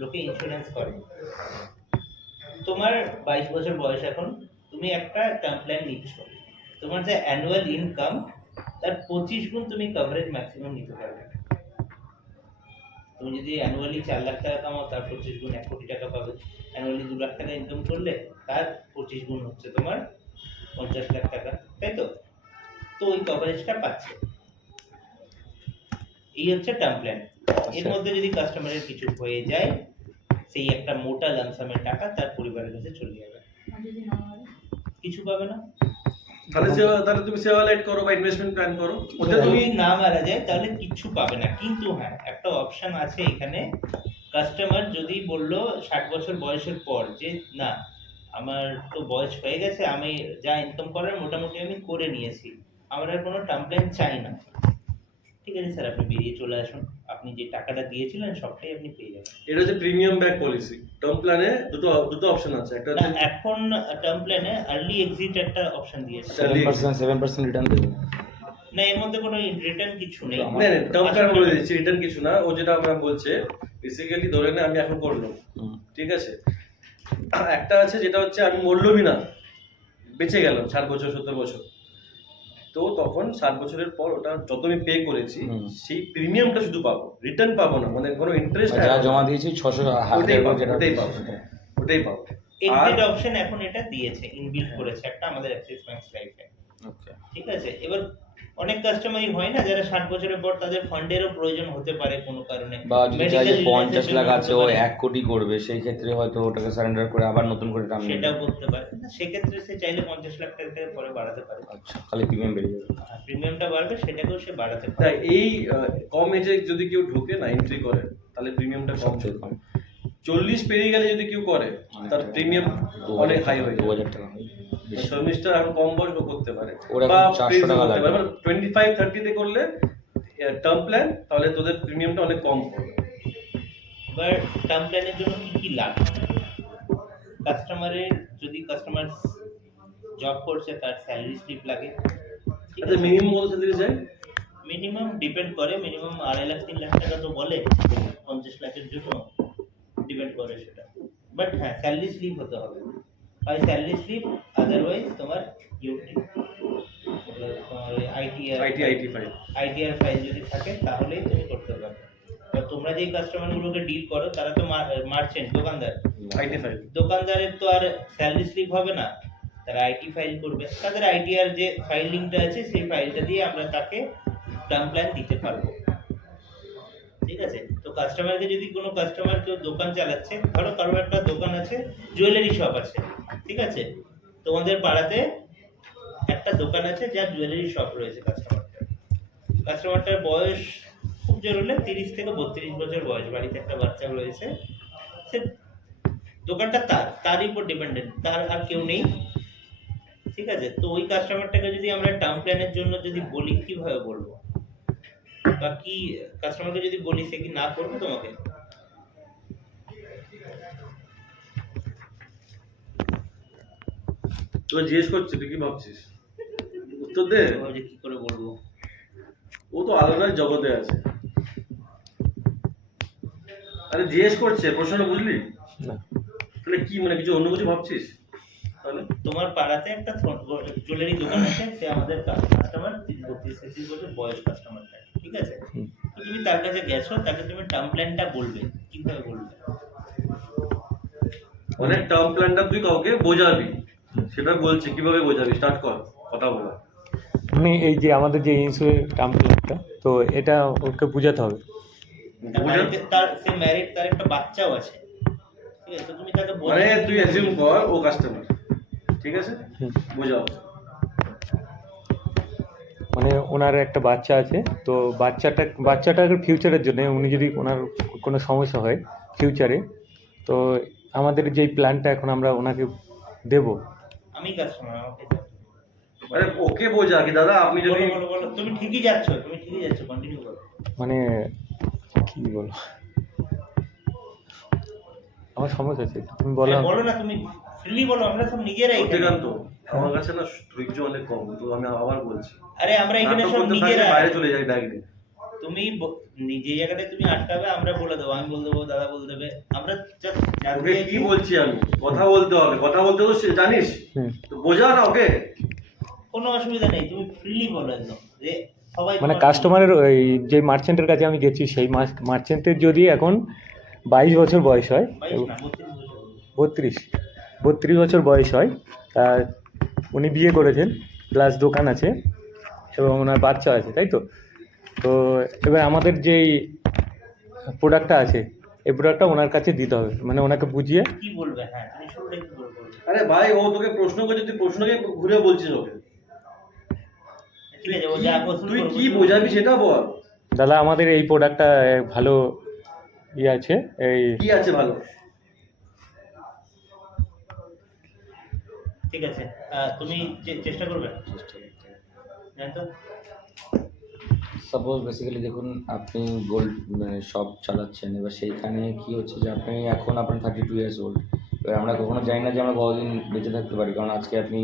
লোকে ইন্স্যুরেন্স করে। তোমার 22 বছর বয়স এখন, তুমি একটা টার্ম প্ল্যান নিচ্ছ, তোমার যে অ্যানুয়াল ইনকাম তার 25 গুণ তুমি কভারেজ ম্যাক্সিমাম নিতে পারবে। তুমি যদি অ্যানুয়ালি 4 লাখ টাকা কামাও, তার 25 গুণ 1 কোটি টাকা পাবে। অ্যানুয়ালি 2 লাখ টাকা ইনকাম করলে তার 25 গুণ হচ্ছে তোমার 50 লাখ টাকা, তাই তো? তো ওই কভারেজটা পাচ্ছে। এই হচ্ছে টার্ম প্ল্যান। এর মধ্যে যদি কাস্টমারের কিছু হয়ে যায়, সেই একটা মোটা লামসামের টাকা তার পরিবারের কাছে চলে যাবে, আর যদি না হয় কিছু পাবে না। তাহলে তুমি সেভা লাইট করো বা ইনভেস্টমেন্ট প্ল্যান করো, ওতে তুমি যদি না মারা যায় তাহলে কিচ্ছু পাবে না। কিন্তু হ্যাঁ, একটা অপশন আছে এখানে, কাস্টমার যদি বললো 60 বছর বয়সের পর যে না আমার তো বয়স হয়ে গেছে, আমি যা ইনকাম করার মোটামুটি আমি করে নিয়েছি, আমার আর কোনো টার্ম প্ল্যান চাই না, ঠিক আছে স্যার আপনি বেরিয়ে চলে আসুন, আপনি যে টাকাটা দিয়েছিলেন সবটাই আপনি পেয়ে যাবেন। এটা হচ্ছে প্রিমিয়াম ব্যাক পলিসি। টার্ম প্ল্যানে দুটো অপশন আছে, একটা না, হচ্ছে এখন টার্ম প্ল্যানে আর্লি এক্সিট একটা অপশন দিয়েছে। 7% রিটার্ন দেবে। না, এর মধ্যে কোনো রিটার্ন কিছু নেই। না টার্ম প্ল্যান বলে দিচ্ছি, রিটার্ন কিছু না। ও যেটা আমরা বলছে বেসিক্যালি ধরে নে আমি এখন করলাম, ঠিক আছে, একটা আছে যেটা হচ্ছে আমি মরলই না, বেঁচে গেলাম 60 বছর 70 বছর, তো তখন 60 বছরের পর ওটা যত আমি পে করেছি সেই প্রিমিয়ামটা শুধু পাবো, রিটার্ন পাবো না, মানে কোনো ইন্টারেস্ট যা জমা দিয়েছি 600 ওটাই পাবো, যেটা ওটাই পাবো, ওটাই পাবো। এক্সিট অপশন এখন এটা দিয়েছে, ইনবিল্ট করেছে একটা আমাদের অ্যাক্সিস ব্যাংক লাইফে, ওকে। ঠিক আছে। এবার অনেক কাস্টমারই হয় না যারা 60 বছরের পর তাদের ফান্ডেরও প্রয়োজন হতে পারে কোনো কারণে, বা যদি চাই যে 50 লাখ আছে ও 1 কোটি করবে, সেই ক্ষেত্রে হয়তো ওটাকে সারেন্ডার করে আবার নতুন করে টার্ম সেটাও করতে পারে। সেক্ষেত্রে সে চাইলে 50 লাখ টাকা থেকে পরে বাড়াতে পারে, আচ্ছা, খালি প্রিমিয়াম বেড়ে যাবে। প্রিমিয়ামটা বাড়বে, সেটাকেও সে বাড়াতে পারে। তাই এই কম এজে যদি কেউ ঢোকে না, এন্ট্রি করে, তাহলে প্রিমিয়ামটা কম সবচেয়ে কম 40 পেরিয়ে গেলে যদি কেউ করে তার প্রিমিয়াম অনেক হাই হয়ে যায়। 2000 টাকা হয় বেশি। শর্মিষ্ঠা এখন কম বয়স ও করতে পারে, ওরা বা 400 টাকা করতে লাগবে। পারে, 25-30 তে করলে টার্ম প্ল্যান, তাহলে তোদের প্রিমিয়ামটা অনেক কম পড়বে। এবার টার্ম প্ল্যানের জন্য কি কি লাভ? কাস্টমারের যদি কাস্টমার জব করছে তার স্যালারি স্লিপ লাগে। ঠিক আচ্ছা আছে, মিনিমাম কত স্যালারি যায়? মিনিমাম ডিপেন্ড করে, মিনিমাম 2.5 লাখ 3 লাখ টাকা তো বলে, 50 লাখের জন্য ডিপেন্ড করে সেটা। বাট হ্যাঁ, স্যালারি স্লিপ হতে হবে, হয় স্যালারি স্লিপ, আদারওয়াইজ তোমার ইউটি তোমার আইটিআর ফাইল যদি থাকে তাহলেই তুমি করতে পারবে। এবার তোমরা যেই কাস্টমারগুলোকে ডিল করো তারা তো মার্চেন্ট, দোকানদার। আইটি ফাইল দোকানদারের তো আর স্যালারি স্লিপ হবে না, তারা আইটি ফাইল করবে, তাদের আইটিআর যে ফাইলিংটা আছে সেই ফাইলটা দিয়ে আমরা তাকে টার্ম প্ল্যান দিতে পারবো। ঠিক আছে, তো কাস্টমারকে যদি কোনো কাস্টমার কেউ দোকান চালাচ্ছে, ধরো কারো একটা দোকান আছে, জুয়েলারি শপ আছে, ঠিক আছে, তোমাদের পাড়াতে একটা দোকান আছে যার জুয়েলারি শপ রয়েছে, কাস্টমারটার বয়স খুব জোর হলে 30 থেকে 32 বছর বয়স, বাড়িতে একটা বাচ্চা রয়েছে, সে দোকানটা তারই উপর ডিপেন্ডেন্ট, তার আর কেউ নেই। ঠিক আছে, তো ওই কাস্টমারটাকে যদি আমরা টার্ম প্ল্যানের জন্য যদি বলি, কিভাবে বলবো, বা কি কাস্টমারকে যদি বলি সে কি না করবে তোমাকে? তোকে জিজ্ঞেস করছি, তুই কি ভাবছিস? উত্তর দে। যে কি করে বলবো? ও তো আলাদাই জগতে আছে। আরে জিজ্ঞেস করছে, প্রশ্নটা বুঝলি? না। তাহলে কি মানে কিছু অন্য কিছু ভাবছিস? তাহলে তোমার পাড়াতে একটা জুয়েলারি দোকান আছে, সে আমাদের কাস্টমার, 32-33 বছর বয়স কাস্টমারটা, ঠিক আছে, তো তুমি তার কাছে গেছো, তাকে তুমি টার্ম প্ল্যানটা বলবে, কিভাবে বলবে? মানে টার্ম প্ল্যানটা তুই কাউকে বোঝাবি, সেটা বলছি, কিভাবে বোঝাবি? স্টার্ট কর কথা বলা। মানে এই যে আমাদের যে ইন্স্যুরেন্স টার্ম প্ল্যানটা, তো এটা ওকে বোঝাতে হবে। সে ম্যারিড, তার একটা বাচ্চাও আছে, ঠিক আছে, তো তুমি তাকে মানে তুই অ্যাজিউম কর ও কাস্টমার, ঠিক আছে, বোঝাও। মানে ওনার একটা বাচ্চা আছে, তো বাচ্চাটার ফিউচারের জন্য উনি যদি ওনার কোনো সমস্যা হয় ফিউচারে, তো আমাদের যেই প্ল্যানটা এখন আমরা ওনাকে দেব। আমি কাস্টমার, আমাকে আরে ওকে বোঝা কি দাদা, আপনি যদি বলো, তুমি ঠিকই যাচ্ছ, কন্টিনিউ করো। মানে কি বলো, আমার সমস্যা আছে, তুমি বলো। বলো না, তুমি ফ্রিলি বলো, আমরা সব নিজেরাই এখানে। সত্যিকান্ত আমার কাছে না ধৈর্য অনেক কম, তো আমি আবার বলছি, আরে আমরা এখানে নাটক সব করতে থাকলে নিজেরা, বাইরে চলে যাই ব্যাগ নিয়ে। তুমি নিজে জায়গাটায় তুমি আটকাবে, আমরা বলে দেবো, আমি বলে দেবো, দাদা বলে দেবে, আমরা ওকে কি বলছি আমি? কথা বলতে হবে, কথা বলতে তো জানিস, তো বোঝা না ওকে। কোনো অসুবিধা নেই, তুমি ফ্রিলি বলো একদম, যে সবাই মানে কাস্টমারের ওই যে মার্চেন্টের কাছে আমি গেছি, সেই মার্চেন্টের যদি এখন 22 বছর বয়স হয়, 32 বছর বয়স হয়, আর উনি বিয়ে করেছেন, প্লাস দোকান আছে এবং ওনার বাচ্চা আছে, তাই তো? তো এবার আমাদের যেই প্রোডাক্টটা আছে, এই প্রোডাক্টটা ওনার কাছে দিতে হবে, মানে ওনাকে বুঝিয়ে। কি বলবে? হ্যাঁ, তুমি শুরুটাই কি বলবো? আরে ভাই, ও তোকে প্রশ্ন করছে, তুই প্রশ্নকে ঘুরে বলছিস ওকে। ঠিক আছে, ও যা প্রশ্ন তুই করবে, কি বোঝাবি সেটা বল। দাদা আমাদের এই প্রোডাক্টটা ভালো আছে, এই কি আছে ভালো? ঠিক আছে, তুমি চেষ্টা করবে, জানো তো? সাপোজ বেসিক্যালি দেখুন, আপনি গোল্ড শপ চালাচ্ছেন, এবার সেইখানে কি হচ্ছে যে আপনি এখন আপনার 32 ইয়ার্স ওল্ড, এবার আমরা কখনো জানি না যে আমরা কতদিন বেঁচে থাকতে পারি, কারণ আজকে আপনি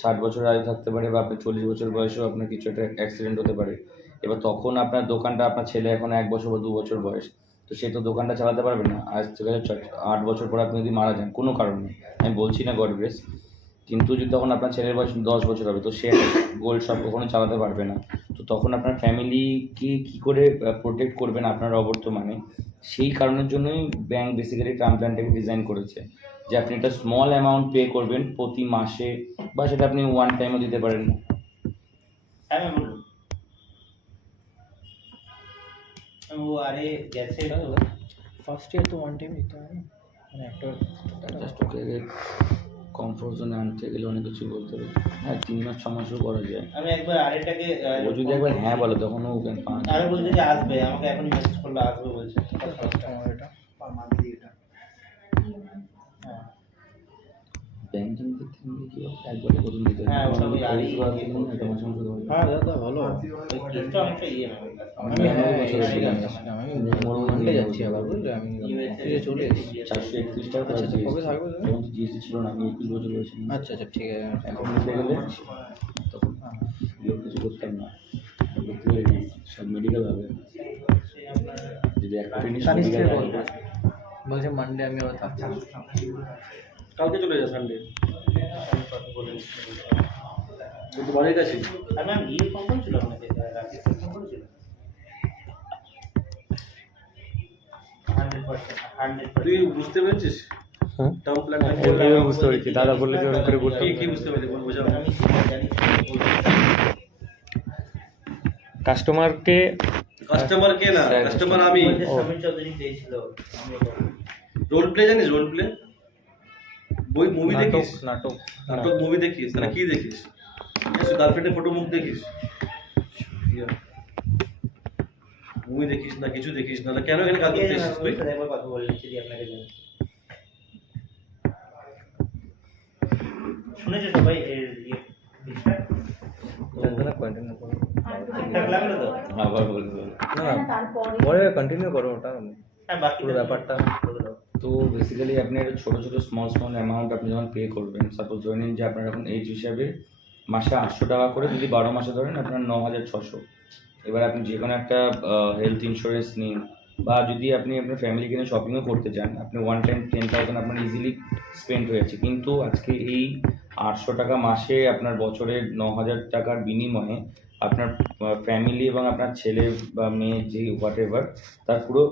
60 বছর আয়ু থাকতে পারে, বা আপনি 40 বছর বয়সেও আপনার কিছু একটা অ্যাক্সিডেন্ট হতে পারে। এবার তখন আপনার দোকানটা, আপনার ছেলে এখন 1 বছর বা 2 বছর বয়স, তো সে তো দোকানটা চালাতে পারবে না। আজ থেকে 8 বছর পর আপনি যদি মারা যান কোনো কারণে, আমি বলছি না গড গ্রেস, কিন্তু যদি তখন আপনার ছেলের বয়স 10 বছর হবে, তো সে গোল্ড শপ কখনো চালাতে পারবে না। তো তখন আপনার ফ্যামিলিকে কী করে প্রোটেক্ট করবেন আপনার অবর্তমানে, সেই কারণের জন্যই ব্যাংক বেসিক্যালি টার্ম প্ল্যানটাকে ডিজাইন করেছে, যে আপনি একটা স্মল অ্যামাউন্ট পে করবেন প্রতি মাসে, বা সেটা আপনি ওয়ান টাইমও দিতে পারেন। হ্যাঁ, আমি বলুন। ও আরে গেছে তো, ফার্স্ট ইয়ার তো ওয়ান টাইম দিতে হয় না, মানে একটা জাস্ট ওকে কমফোর্ট জোনে আনতে গেলে অনেক কিছু বলতে হবে। হ্যাঁ, 3 মাস 6 মাসও করা যায়। আমি একবার আরেকটাকে ও যদি একবার হ্যাঁ বলে তখন ও আরে বলছে যে আসবে, আমাকে এখনই মেসেজ করলো আসবে বলছে। আমার এটা পার মান্থলি এটা হ্যাঁ, ব্যাংকিং দিক থেকে কি একবারে প্রথম দিতে হ্যাঁ, ওটা ওই আগে একটা মাসে মাসে হ্যাঁ দাদা ভালো মান্থলি কেসটা অনেকটা ইয়ে হবে। আমার 99 বছর আমি ছিলাম। আমি মন্ডে যাচ্ছি আবার বুঝলে, আমি অফিসে চলে এসেছি। 431 টাকা আচ্ছা, আচ্ছা, কবে থাকবে তুমি? তখন তো জিএসটি ছিল না, আমি 21 বছর বয়সে। আচ্ছা আচ্ছা ঠিক আছে। এখন উঠে গেলে তখন বিয়োগ কিছু করতাম না, করতে পারি সব মেডিকেল হবে। যদি একটা জিনিস মেডিকেল বলছে মানডে আমি আবার থাকছি। কালকে চলে যা সানডে, তো বাড়ির কাছে। আর ম্যাম ইয়ে ফোন করেছিল আপনাকে, রাকেশ ফোন করেছিল 100%। তুই বুঝতে পেরেছিস হ্যাঁ টার্ম প্ল্যান এবার বুঝতে পেরেছি, দাদা বললে যে ওরকম করে করতে কি হবে। কি বুঝতে পেরেছি বল, বোঝাও। আমি যেটা জানি সেটা বলতে কাস্টমারকে কাস্টমার কে না, কাস্টমার আমি। সমীর চৌধুরী দিয়েছিল। রোল প্লে জানিস? রোল প্লে বই, মুভি দেখিস? নাটক নাটক মুভি দেখিস? তাহলে কি দেখিস? গার্লফ্রেন্ডের ফটো মুখ দেখিস? মুভি দেখিস না, কিছু দেখিস না, কেন এখানে কাজ করতে এসেছিস তুই? একবার কথা বলে নিচ্ছি আপনাকে জানি। শুনেছো সবাই এর ইয়ে বিষয়টা? কন্টিনিউ করো। ঠিকঠাক লাগলো তো? আবার বলবো। না পরে কন্টিনিউ করো ওটা, হ্যাঁ বাকি পুরো ব্যাপারটা। বলে দাও। তো বেসিক্যালি আপনি একটা ছোটো ছোটো স্মল অ্যামাউন্ট আপনি যখন পে করবেন, সাপোজ ধরে নিন যে আপনার এখন এইজ হিসাবে মাসে 800 টাকা করে, যদি 12 মাসে ধরেন আপনার 9600। এবার আপনি যে কোনো একটা হেলথ ইন্স্যুরেন্স নিন, বা যদি আপনি আপনার ফ্যামিলিকে নিয়ে শপিংও করতে চান, আপনি ওয়ান টাইম 10,000 আপনার ইজিলি স্পেন্ড হয়ে যাচ্ছে। কিন্তু আজকে এই 800 টাকা মাসে আপনার বছরে 9000 টাকার বিনিময়ে আপনার ফ্যামিলি এবং আপনার ছেলে বা মেয়ে যে হোয়াট এভার তার পুরো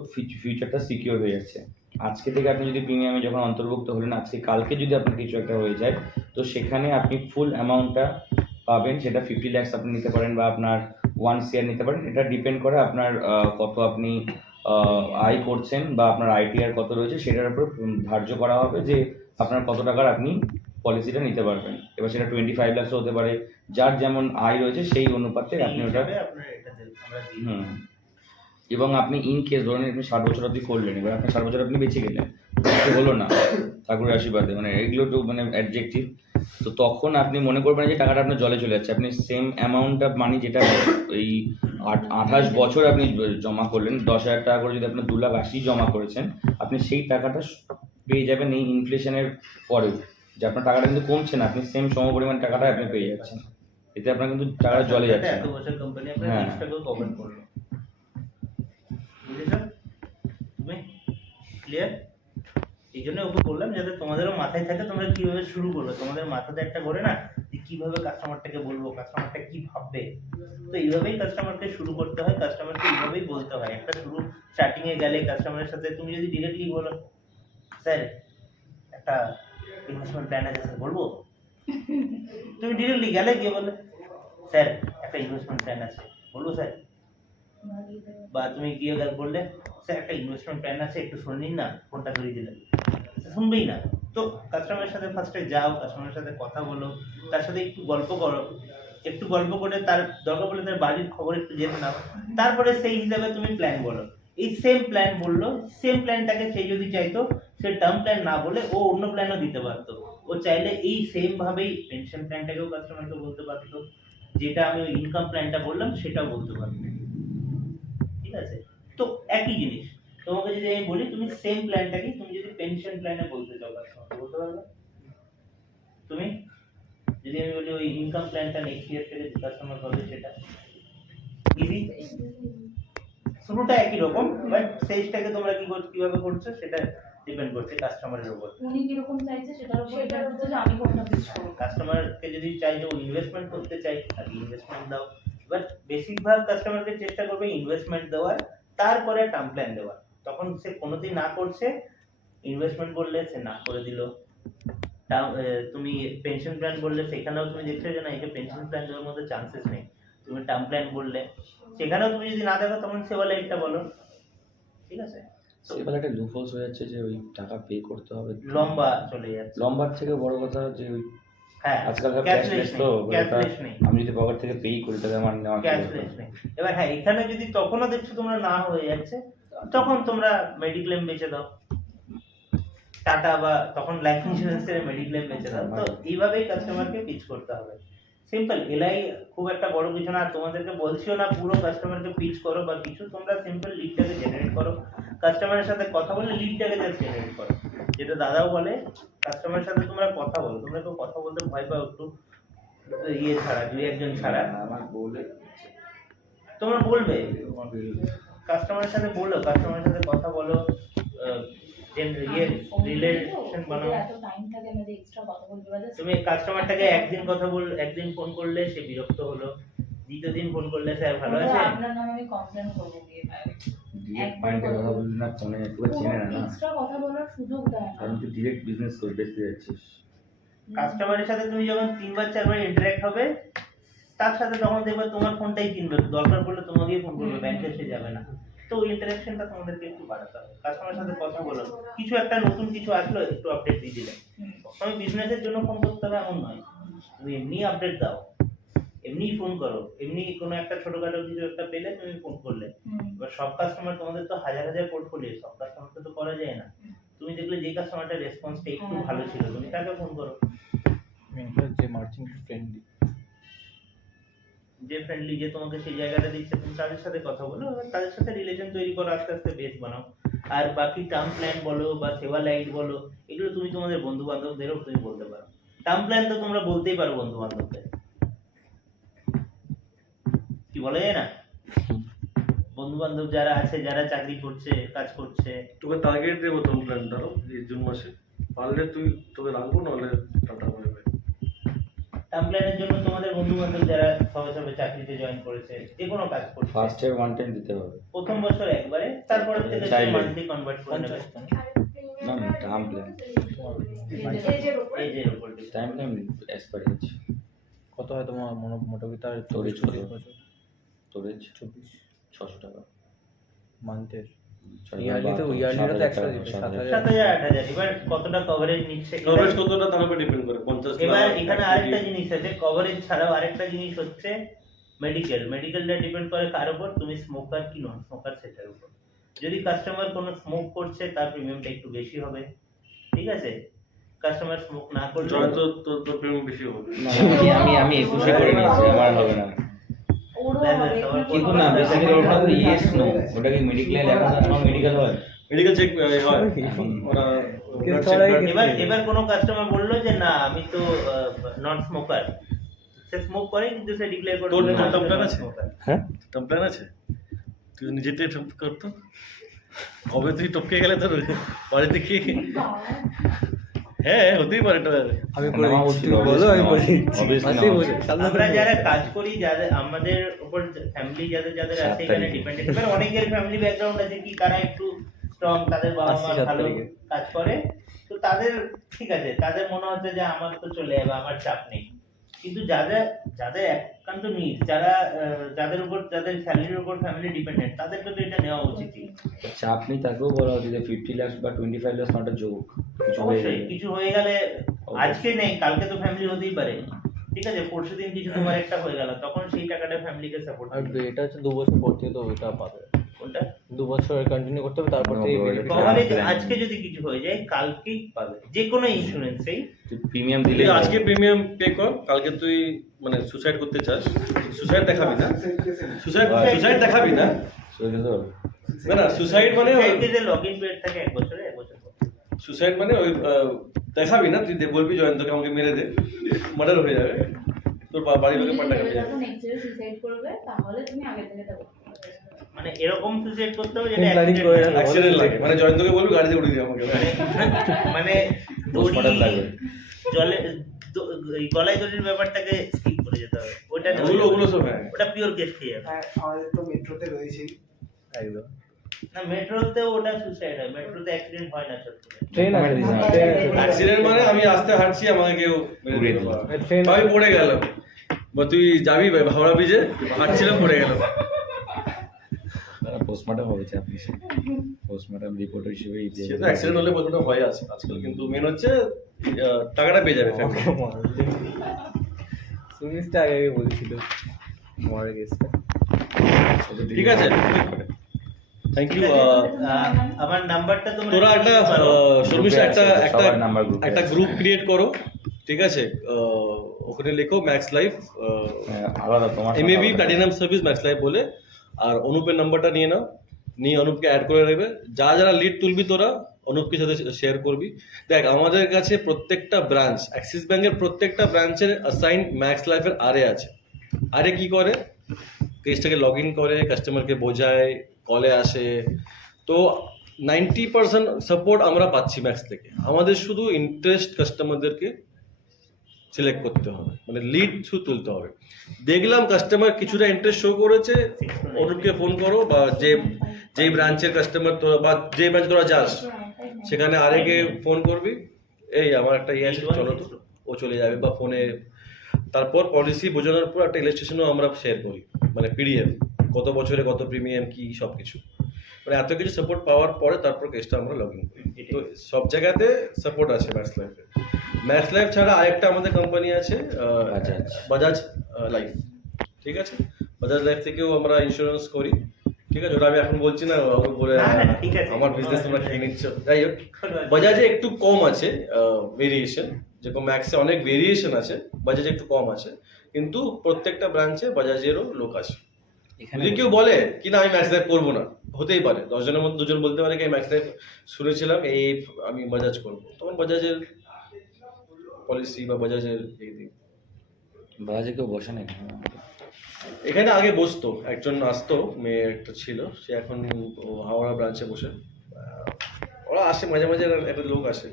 ফিউচারটা সিকিওর হয়ে যাচ্ছে। আজকে থেকে আপনি যদি প্রিমিয়ামে যখন অন্তর্ভুক্ত হলেন, আজকে কালকে যদি আপনার কিছু একটা হয়ে যায়, তো সেখানে আপনি ফুল অ্যামাউন্টটা পাবেন। সেটা 50 lakhs আপনি নিতে পারেন বা আপনার 1 CR নিতে পারেন। এটা ডিপেন্ড করে আপনার কত আপনি আয় করছেন বা আপনার ITR কত রয়েছে, সেটার উপর ধার্য করা হবে যে আপনার কত টাকার আপনি পলিসিটা নিতে পারবেন। এবার সেটা 25 lakhs হতে পারে, যার যেমন আয় রয়েছে সেই অনুপাতে আপনি ওটা আপনার এটা আমরা দিই। এবং আপনি ইন কেস ধরুন আপনি 60 বছর অবধি করলেন, এবার আপনার 60 বছর আপনি বেঁচে গেলেন, কিছু হলো না ঠাকুরের আশীর্বাদে, মানে এগুলো তো মানে অ্যাডজেক্টিভ, তো তখন আপনি মনে করবেন যে টাকাটা আপনার জলে চলে যাচ্ছে। আপনি সেম অ্যামাউন্ট অফ মানি যেটা এই 28 বছর আপনি জমা করলেন, 10,000 টাকা করে যদি আপনার 2,80,000 জমা করেছেন, আপনি সেই টাকাটা পেয়ে যাবেন এই ইনফ্লেশনের পরেও, যে আপনার টাকাটা কিন্তু কমছে না, আপনি সেম সমপরিমাণ টাকাটা আপনি পেয়ে যাচ্ছেন। এতে আপনার কিন্তু টাকাটা জলে যাচ্ছে এত না। বছর কোম্পানি আপনার হ্যাঁ। রিস্কটাকেও কভার করলো। বুঝেছো তুমি? ক্লিয়ার? এই জন্য ওকে বললাম যাতে তোমাদেরও মাথায় থাকে তোমরা কিভাবে শুরু করবে। তোমাদের মাথাতে একটা করে না যে কিভাবে কাস্টমারটাকে বলবো, কাস্টমারটা কি ভাববে। তো এইভাবেই কাস্টমারকে শুরু করতে হয়, কাস্টমারকে এইভাবেই বলতে হয়। একটা শুরু স্টার্টিং এ গেলে কাস্টমারের সাথে তুমি যদি ডিরেক্টলি বলো, স্যার একটা ইনভেস্টমেন্ট প্ল্যান আছে স্যার, বলবো? তুমি ডিরেক্টলি গেলে গিয়ে বলে, স্যার একটা ইনভেস্টমেন্ট প্ল্যান আছে, বলবো স্যার? বা তুমি গিয়ে বললে, স্যার একটা ইনভেস্টমেন্ট প্ল্যান আছে, একটু শুনে নিন না, ফোনটা ধরিয়ে দিলেন, শুনবেই না। তো কাস্টমারের সাথে ফার্স্টে যাও, কাস্টমারের সাথে কথা বলো, তার সাথে একটু গল্প করো, একটু গল্প করে তার দরকার পড়লে তার বাড়ির খবর একটু জেনে নাও, তারপরে সেই হিসাবে তুমি প্ল্যান বলো। এই সেম প্ল্যান বললো, সেম প্ল্যানটাকে সেই যদি চাইতো, সে টার্ম প্ল্যান না বলে ও অন্য প্ল্যানও দিতে পারতো। ও চাইলে এই সেম ভাবেই পেনশন প্ল্যানটাকেও কাস্টমারকে বলতে পারতো, যেটা আমি ওই ইনকাম প্ল্যানটা বললাম সেটাও বলতে পারতো। ঠিক আছে? তো একই জিনিস তোমাকে যদি আমি বলি, তুমি সেম প্ল্যানটাকে তুমি যদি পেনশন প্ল্যানে বলতে চাও, কাস্টমারকে বলতে পারবে? তুমি যদি আমি বলি ওই ইনকাম প্ল্যানটা নেক্সট ইয়ার থেকে কাস্টমার পাবে, সেটা ইজি। শুরুটা একই রকম, বাট সেজটাকে তোমরা কিভাবে করছো সেটা ডিপেন্ড করছে কাস্টমারের উপর। উনি কিরকম চাইছে সেটার উপর ডিপেন্ড করছে যে আমি কোনটা পিচ করব। কাস্টমারকে যদি চাই যে ও ইনভেস্টমেন্ট করতে চাই, তাহলে ইনভেস্টমেন্ট দাও। বাট বেশিরভাগ কাস্টমারকে চেষ্টা করবে ইনভেস্টমেন্ট দেওয়ার, তারপরে টার্ম প্ল্যান দেওয়ার। তখন সে কোনোদিন না করছে, ইনভেস্টমেন্ট বললে সে না করে দিল। তুমি পেনশন প্ল্যান বললে সেখানেও তুমি দেখছো যে না, একে পেনশন প্ল্যান দেওয়ার মধ্যে চান্সেস নেই। তুমি টার্ম প্ল্যান বললে সেখানেও তুমি যদি না দেখো, তখন সে বলে এটা বলো। ঠিক আছে? এবার একটা লুফলস হয়ে যাচ্ছে যে ওই টাকা পে করতে হবে, লম্বা চলে যাচ্ছে। লম্বার থেকে বড় কথা যে ওই হ্যাঁ, আজকালকার ক্যাশলেস ক্যাশলেস তো নেই, ক্যাশলেস নেই, আমি যদি পকেট থেকে পেই করি তাহলে আমার নেওয়া ক্যাশলেস নেই। এবার হ্যাঁ, এখানে যদি তখনও দেখছো তোমরা না হয়ে যাচ্ছে, তখন তোমরা মেডিক্লেম বেচে দাও, টাটা বা তখন লাইফ ইন্স্যুরেন্স এর মেডিক্লেম বেচে দাও। তো এইভাবেই কাস্টমারকে পিচ করতে হবে। সিম্পল এলআই খুব একটা বড় কিছু না, আর তোমাদেরকে বলছিও না পুরো কাস্টমারকে পিচ করো বা কিছু, তোমরা সিম্পল লিডটাকে জেনারেট করো, কাস্টমারের সাথে কথা বলে লিডটাকে জাস্ট জেনারেট করো। যেটা দাদাও বলে কাস্টমারের সাথে তোমরা কথা বলো, তোমরা তো কথা বলতে ভয় পাও একটু ইয়ে ছাড়া, দুই একজন ছাড়া, আমার বলে তোমরা বলবে কাস্টমারের সাথে বলো, কাস্টমারের সাথে কথা বলো, রিলেশন বানাও। এত টাইম থাকে না যে এক্সট্রা কথা বলতে পারে। তুমি কাস্টমারটাকে একদিন ফোন করলে সে বিরক্ত হলো, দ্বিতীয় দিন ফোন করলে স্যার ভালো আছে, আপনার নামে আমি কমপ্লেন করবো গিয়ে ডিরেক্ট পয়েন্টে কথা বললি না, ফোনে একটু চেনে না না, এক্সট্রা কথা বলার সুযোগ দেয় না। কারণ তুই ডিরেক্ট বিজনেস করে বেচতে যাচ্ছিস। কাস্টমারের সাথে তুমি যখন 3-4বার ইন্টারঅ্যাক্ট হবে তার সাথে তখন দেখবে তোমার ফোনটাই কিনবে, দরকার পড়লে তোমাকেই ফোন করবে, ব্যাংকে এসে যাবে না। তো ওই ইন্টারঅ্যাকশনটা তোমাদেরকে একটু বাড়াতে হবে, কাস্টমারের সাথে কথা বলো, কিছু একটা নতুন কিছু আসলো একটু আপডেট দিয়ে দিলে। আমি বিজনেসের জন্য ফোন করতে হবে এমন নয়, তুমি এমনি আপডেট দাও, এমনি ফোন করো, এমনি কোনো একটা ছোটখাটো কিছু একটা পেলে তুমি ফোন করলে। এবার সব কাস্টমার, তোমাদের তো হাজার হাজার পোর্টফোলিও, সব কাস্টমারকে তো করা যায় না। তুমি দেখলে যে কাস্টমারটার রেসপন্সটা একটু ভালো ছিল তুমি তাকে ফোন করো, যে মার্চেন্ট ফ্রেন্ডলি, যে ফ্রেন্ডলি, যে তোমাকে সেই জায়গাটা দিচ্ছে তুমি তাদের সাথে কথা বলো, এবার তাদের সাথে রিলেশন তৈরি করো, আস্তে আস্তে বেস বানাও। আর বাকি টার্ম প্ল্যান বলো বা সেবা লাইট বলো, এগুলো তুমি তোমাদের বন্ধু বান্ধবদেরও তুমি বলতে পারো। টার্ম প্ল্যান তো তোমরা বলতেই পারো বন্ধু বান্ধবদের, কি বলা যায় না, বন্ধু বান্ধব যারা আছে, যারা চাকরি করছে, কাজ করছে। তোকে টার্গেট দেবো তোর প্ল্যানটারও এই জুন মাসে, পারলে তুই তোকে রাখবো, নাহলে টাটা করে দেবে। টার্ম প্ল্যানের জন্য তোমাদের বন্ধু বান্ধব যারা সবে সবে চাকরিতে জয়েন করেছে, যে কোনো কাজ করছে, ফার্স্ট ইয়ার ওয়ান টাইম দিতে হবে, প্রথম বছর একবারে, তারপরে থেকে চাইলে। মান্থলি কনভার্ট করে নেবে। না না টার্ম প্ল্যান, এজের উপর টাইম প্ল্যান এক্সপায়ার হচ্ছে। কত হয় তোমার মোটামুটি তার স্টোরেজ কত? স্টোরেজ 24 600 টাকা মান্থের। ছয় ইয়ারলি তো বার ইয়ারলি তো 7,000 100 দিতে, 7,000 7,000 8,000, এবার কতটা কভারেজ নিচ্ছে। কভারেজ কতটা তার উপর ডিপেন্ড করে, 50 এবার এখানে আরেকটা জিনিস আছে, কভারেজ ছাড়াও আরেকটা জিনিস হচ্ছে মেডিকেলটা ডিপেন্ড করে কার উপর, তুমি স্মোকার কি নন স্মোকার সেটার উপর। যদি কাস্টমার কোনো স্মোক করছে তার প্রিমিয়ামটা একটু বেশি হবে, ঠিক আছে। কাস্টমার স্মোক না করলে জয় তো তোর প্রেম বেশি হবে। না, আমি 21 করে নিয়েছি, আমার হবে না। কিন্তু না বেসিক্যালি ওটা তো ইয়েস নো, ওটা কি মেডিকেল এখন মেডিকেল হয়, মেডিকেল চেক হয় ওরা এবার কোনো কাস্টমার বললো যে না আমি তো নন স্মোকার, সে স্মোক করে কিন্তু সে ডিক্লেয়ার করে তোর দিল না, টার্ম প্ল্যান আমি আছে? smoker। হ্যাঁ কমপ্লেন আছে, তুই নিজেতে টপ করতো হবে, তুই টপকে গেলে তোর বাড়িতে কি? হ্যাঁ হতেই পারে এটা। আমি করে নেওয়া দিচ্ছি, উচিত, তুমি বলো আমি করে obviously দিচ্ছি। obviously পাশেই নেওয়া বসে, উচিত। সামনে আমরা বসে। যারা কাজ করি, যাদের আমাদের উপর ফ্যামিলি যাদের 7 আছে এখানে তারিখে। ডিপেন্ডেন্ট, এবার অনেকের ফ্যামিলি ব্যাকগ্রাউন্ড আছে কি তারা একটু স্ট্রং, তাদের বাবা মা 7 ভালো তারিখে। কাজ করে, তো তাদের ঠিক আছে, তাদের মনে হচ্ছে যে আমার তো চলে যাবে, আমার চাপ নেই। কিন্তু যাদের একান্ত নিড, যাদের উপর, যাদের স্যালারির উপর ফ্যামিলি ডিপেন্ডেন্ট, তাদেরকে তো এটা নেওয়া উচিতই। চাপ নেই, তাকেও বলা উচিত যে 50 লাখ বা 25 লাখ নট আ জোক, কিছু হয়ে অবশ্যই যাবে। কিছু হয়ে গেলে, আজকে নেই কালকে তো ফ্যামিলি হতেই পারে, ঠিক আছে, পরশুদিন কিছু তোমার একটা হয়ে গেল, তখন সেই টাকাটা ফ্যামিলিকে সাপোর্ট আর করবে। এটা হচ্ছে 2 বছর পর থেকে তো এটা পাবে, কোনটা 2 বছর কন্টিনিউ করতে হবে, তারপর থেকে benefit কভারেজ plan. আজকে যদি কিছু হয়ে যায় কালকেই পাবে, যে কোনো ইন্স্যুরেন্সেই। তুই প্রিমিয়াম দিলে তুই আজকে প্রিমিয়াম পে কর, কালকে তুই মানে সুসাইড করতে চাস, সুসাইড দেখাবি না, সুসাইড দেখাবি না, সেটা তো না সুসাইড মানে যে লগইন পিরিয়ড থাকে 1 বছরে, 1 বছর পর। সুসাইড মানে ওই দেখাবি না, তুই বলবি জয়ন্তকে আমাকে মেরে দে, মার্ডার হয়ে যাবে, তোর বাড়ির লোকে পাল্টা কাটে যাবে। নেক্সট ইয়ার সুইসাইড করবে তাহলে তুমি আগে থেকে দেবো। মানে এরকম সুইসাইড করতে হবে যেটা Planning করে accident অ্যাক্সিডেন্ট লাগে, মানে জয়ন্তকে বলবি গাড়িতে উড়িয়ে দিয়ে আমাকে। মানে Postmortem লাগবে। জলে এই গলায় দড়ির ব্যাপারটাকে স্কিপ করে যেতে হবে, ওটা না, ওগুলো সব হ্যাঁ। ওটা পিওর কেস খেয়ে হ্যাঁ আমাদের তো মেট্রোতে রয়েছেই। একদম। না, মেট্রোতে ওটা সুইসাইড হয়, মেট্রোতে অ্যাক্সিডেন্ট হয় না সত্যি। ট্রেন আছে, Comment ট্রেন আছে। অ্যাক্সিডেন্ট মানে আমি আস্তে হাঁটছি, আমাকে কেউ মেরে উড়িয়ে দিল, দিল। বা ট্রেন আমি পড়ে গেলাম, বা তুই যাবি হাওড়া ব্রিজে, হাঁটছিলাম পড়ে গেলাম। পোস্টমর্টম হবে, চাপ নিস, পোস্টমর্টম রিপোর্ট হিসেবে সে তো অ্যাক্সিডেন্ট হলে প্রথমে ভয় আছে আজকাল, কিন্তু মেন হচ্ছে টাকাটা পেয়ে যাবে ফ্যামিলি। সুমিসটা আগে আগে বলছিল মরে গেছে। ঠিক আছে, থ্যাংক ইউ। আমার নাম্বারটা তোমরা তোরা একটা শর্মিষ্ঠা একটা সবার number group এ একটা আছে। গ্রুপ ক্রিয়েট করো, ঠিক আছে, ওখানে লেখো ম্যাক্স লাইফ আলাদা তোমার সাথে এমএবি আলাদা। প্ল্যাটিনাম সার্ভিস ম্যাক্স লাইফ বলে, আর অনুপের নাম্বারটা নিয়ে নাও, নিয়ে অনুপকে অ্যাড করে নেবে। যারা লিড তুলবি তোরা অনুপকে সাথে শেয়ার করবি। দেখ আমাদের কাছে প্রত্যেকটা ব্রাঞ্চ, অ্যাক্সিস ব্যাংকের প্রত্যেকটা ব্রাঞ্চের অ্যাসাইন ম্যাক্স লাইফের আরে আছে। আরে কি করে, কেসটাকে লগ ইন করে, কাস্টমারকে বোঝায়, কলে আসে। তো 90% সাপোর্ট আমরা পাচ্ছি ম্যাক্স থেকে। আমাদের শুধু ইন্টারেস্ট কাস্টমারদেরকে সিলেক্ট করতে হবে, মানে লিড থ্রু তুলতে হবে। দেখলাম কাস্টমার কিছুটা ইন্টারেস্ট শো করেছে, অনুপকে ফোন করো, বা যেই ব্রাঞ্চের কাস্টমার তোরা বা যে ব্রাঞ্চে তোরা যাস সেখানে আরেকে ফোন করবি, এই আমার একটা ইয়ে আছে চলো তো, ও চলে যাবে। বা ফোনে তারপর পলিসি বোঝানোর পর একটা ইলাস্ট্রেশনও আমরা শেয়ার করি, মানে পিডিএফ, কত বছরে কত প্রিমিয়াম কি সব কিছু, মানে এত কিছু সাপোর্ট পাওয়ার পরে তারপর কেসটা আমরা লগ ইন করি। তো সব জায়গাতে সাপোর্ট আছে ম্যাক্স লাইফে। ম্যাক্স লাইফ ছাড়া আরেকটা আমাদের কোম্পানি আছে বাজাজ। বাজাজ লাইফ, ঠিক আছে? বাজাজ লাইফ থেকেও আমরা ইন্স্যুরেন্স করি, ঠিক আছে? ওটা আমি এখন বলছি না, ও বলে না, না, ঠিক আছে। আমার বিজনেস তোমরা খেয়ে নিচ্ছ। যাই হোক, বাজাজে একটু কম আছে ভেরিয়েশন, যেরকম ম্যাক্সে অনেক ভেরিয়েশন আছে, বাজাজে একটু কম আছে, কিন্তু প্রত্যেকটা ব্রাঞ্চে বাজাজেরও লোক আছে। এখানে যদি কেউ বলে কি না আমি ম্যাক্স লাইফ করবো না, হতেই পারে, 10 জনের মধ্যে 2 জন বলতে পারে কি ম্যাক্স লাইফ শুনেছিলাম এই আমি বাজাজ করবো, তখন বাজাজের পলিসি বা বাজাজের এই দিক। বাজাজে কেউ বসে না এখানে। এখানে আগে বসতো, একজন আসতো, মেয়ে একটা ছিল, সে এখন হাওড়া ব্রাঞ্চে বসে। ওরা আসে মাঝে মাঝে, একটা লোক আসে।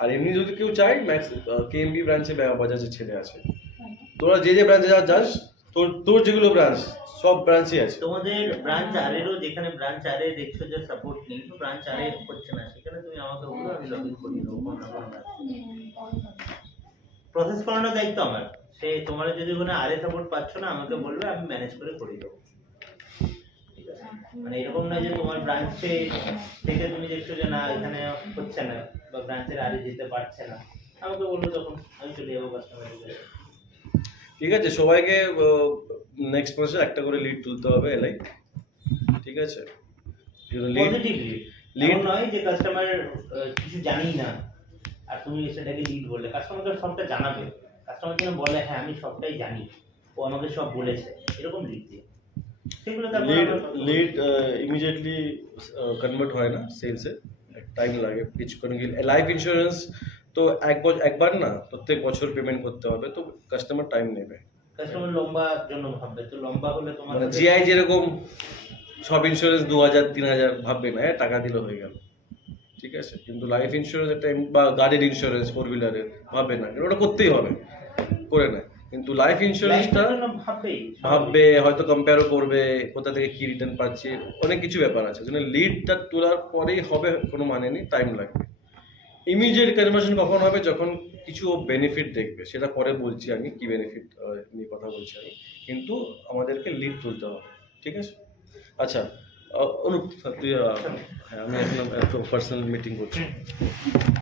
আর এমনি যদি কেউ চায় ম্যাক্স কেএমবি ব্রাঞ্চে বাজাজের ছেলে আছে। তোরা যে ব্রাঞ্চে যাস, তোর যেগুলো ব্রাঞ্চ সব ব্রাঞ্চে আছে। তোমাদের ব্রাঞ্চ আরেরও, যেখানে ব্রাঞ্চ আরে দেখছো যে সাপোর্ট নেই, ব্রাঞ্চ আরে হচ্ছে না, সেখানে তুমি আমাকে বলো, আমি লগ ইন করিয়ে দেবো। কোনো না কোনো প্রসেস করানোর দায়িত্ব আমার। সে তোমার যদি কোনো আরে সাপোর্ট পাচ্ছ না, আমাকে বলবে, আমি ম্যানেজ করে করিয়ে দেবো। ঠিক আছে? মানে এরকম না যে তোমার ব্রাঞ্চে থেকে তুমি দেখছো যে না এখানে হচ্ছে না, বা ব্রাঞ্চের আরে যেতে পারছে না, আমাকে বলবো, তখন আমি চলে যাবো কাস্টমারের কাছে। ঠিক আছে, সবাইকে নেক্সট মাসে একটা করে লিড তুলতে হবে এলাই, ঠিক আছে? পজিটিভ লিড Lead- নয় যে কাস্টমার কিছু জানি না আর তুমি সেটাকে লিড বললে। কাস্টমারকে সবটা জানাবে, কাস্টমার যেন বলে হ্যাঁ আমি সবটাই জানি, ও আমাকে সব বলেছে, এরকম লিড দিয়ে সেগুলো তারপর লিড ইমিডিয়েটলি কনভার্ট হয় না সেলসে, টাইম লাগে। কিছু করে লাইফ ইন্স্যুরেন্স তো একবার না, প্রত্যেক বছর পেমেন্ট করতে হবে, তো কাস্টমার টাইম নেবে। কাস্টমার লম্বা জন্য ভাববে, তো লম্বা হলে তোমার মানে জিআই যেরকম সব ইন্স্যুরেন্স 2000-3000 ভাববে না, টাকা দিলে হয়ে গেল, ঠিক আছে? কিন্তু লাইফ ইন্স্যুরেন্স একটা বা গাড়ির ইন্স্যুরেন্স 4-wheeler-এর ভাববে না, ওটা করতেই হবে, করে নেয়। কিন্তু লাইফ ইন্স্যুরেন্সটা ভাববেই, ভাববে, হয়তো কম্পেয়ারও করবে, কোথা থেকে কি রিটার্ন পাচ্ছে, অনেক কিছু ব্যাপার আছে। জন্য লিডটা তোলার পরেই হবে কোনো মানে নেই, টাইম লাগবে। ইমিডিয়েট কনভার্সন কখন হবে, যখন কিছু বেনিফিট দেখবে, সেটা পরে বলছি আমি কি বেনিফিট নিয়ে কথা বলছি আমি, কিন্তু আমাদেরকে লিড তুলতে হবে, ঠিক আছে? আচ্ছা অনুপ তুই হ্যাঁ, আমি এখন একটু পার্সোনাল মিটিং করছি।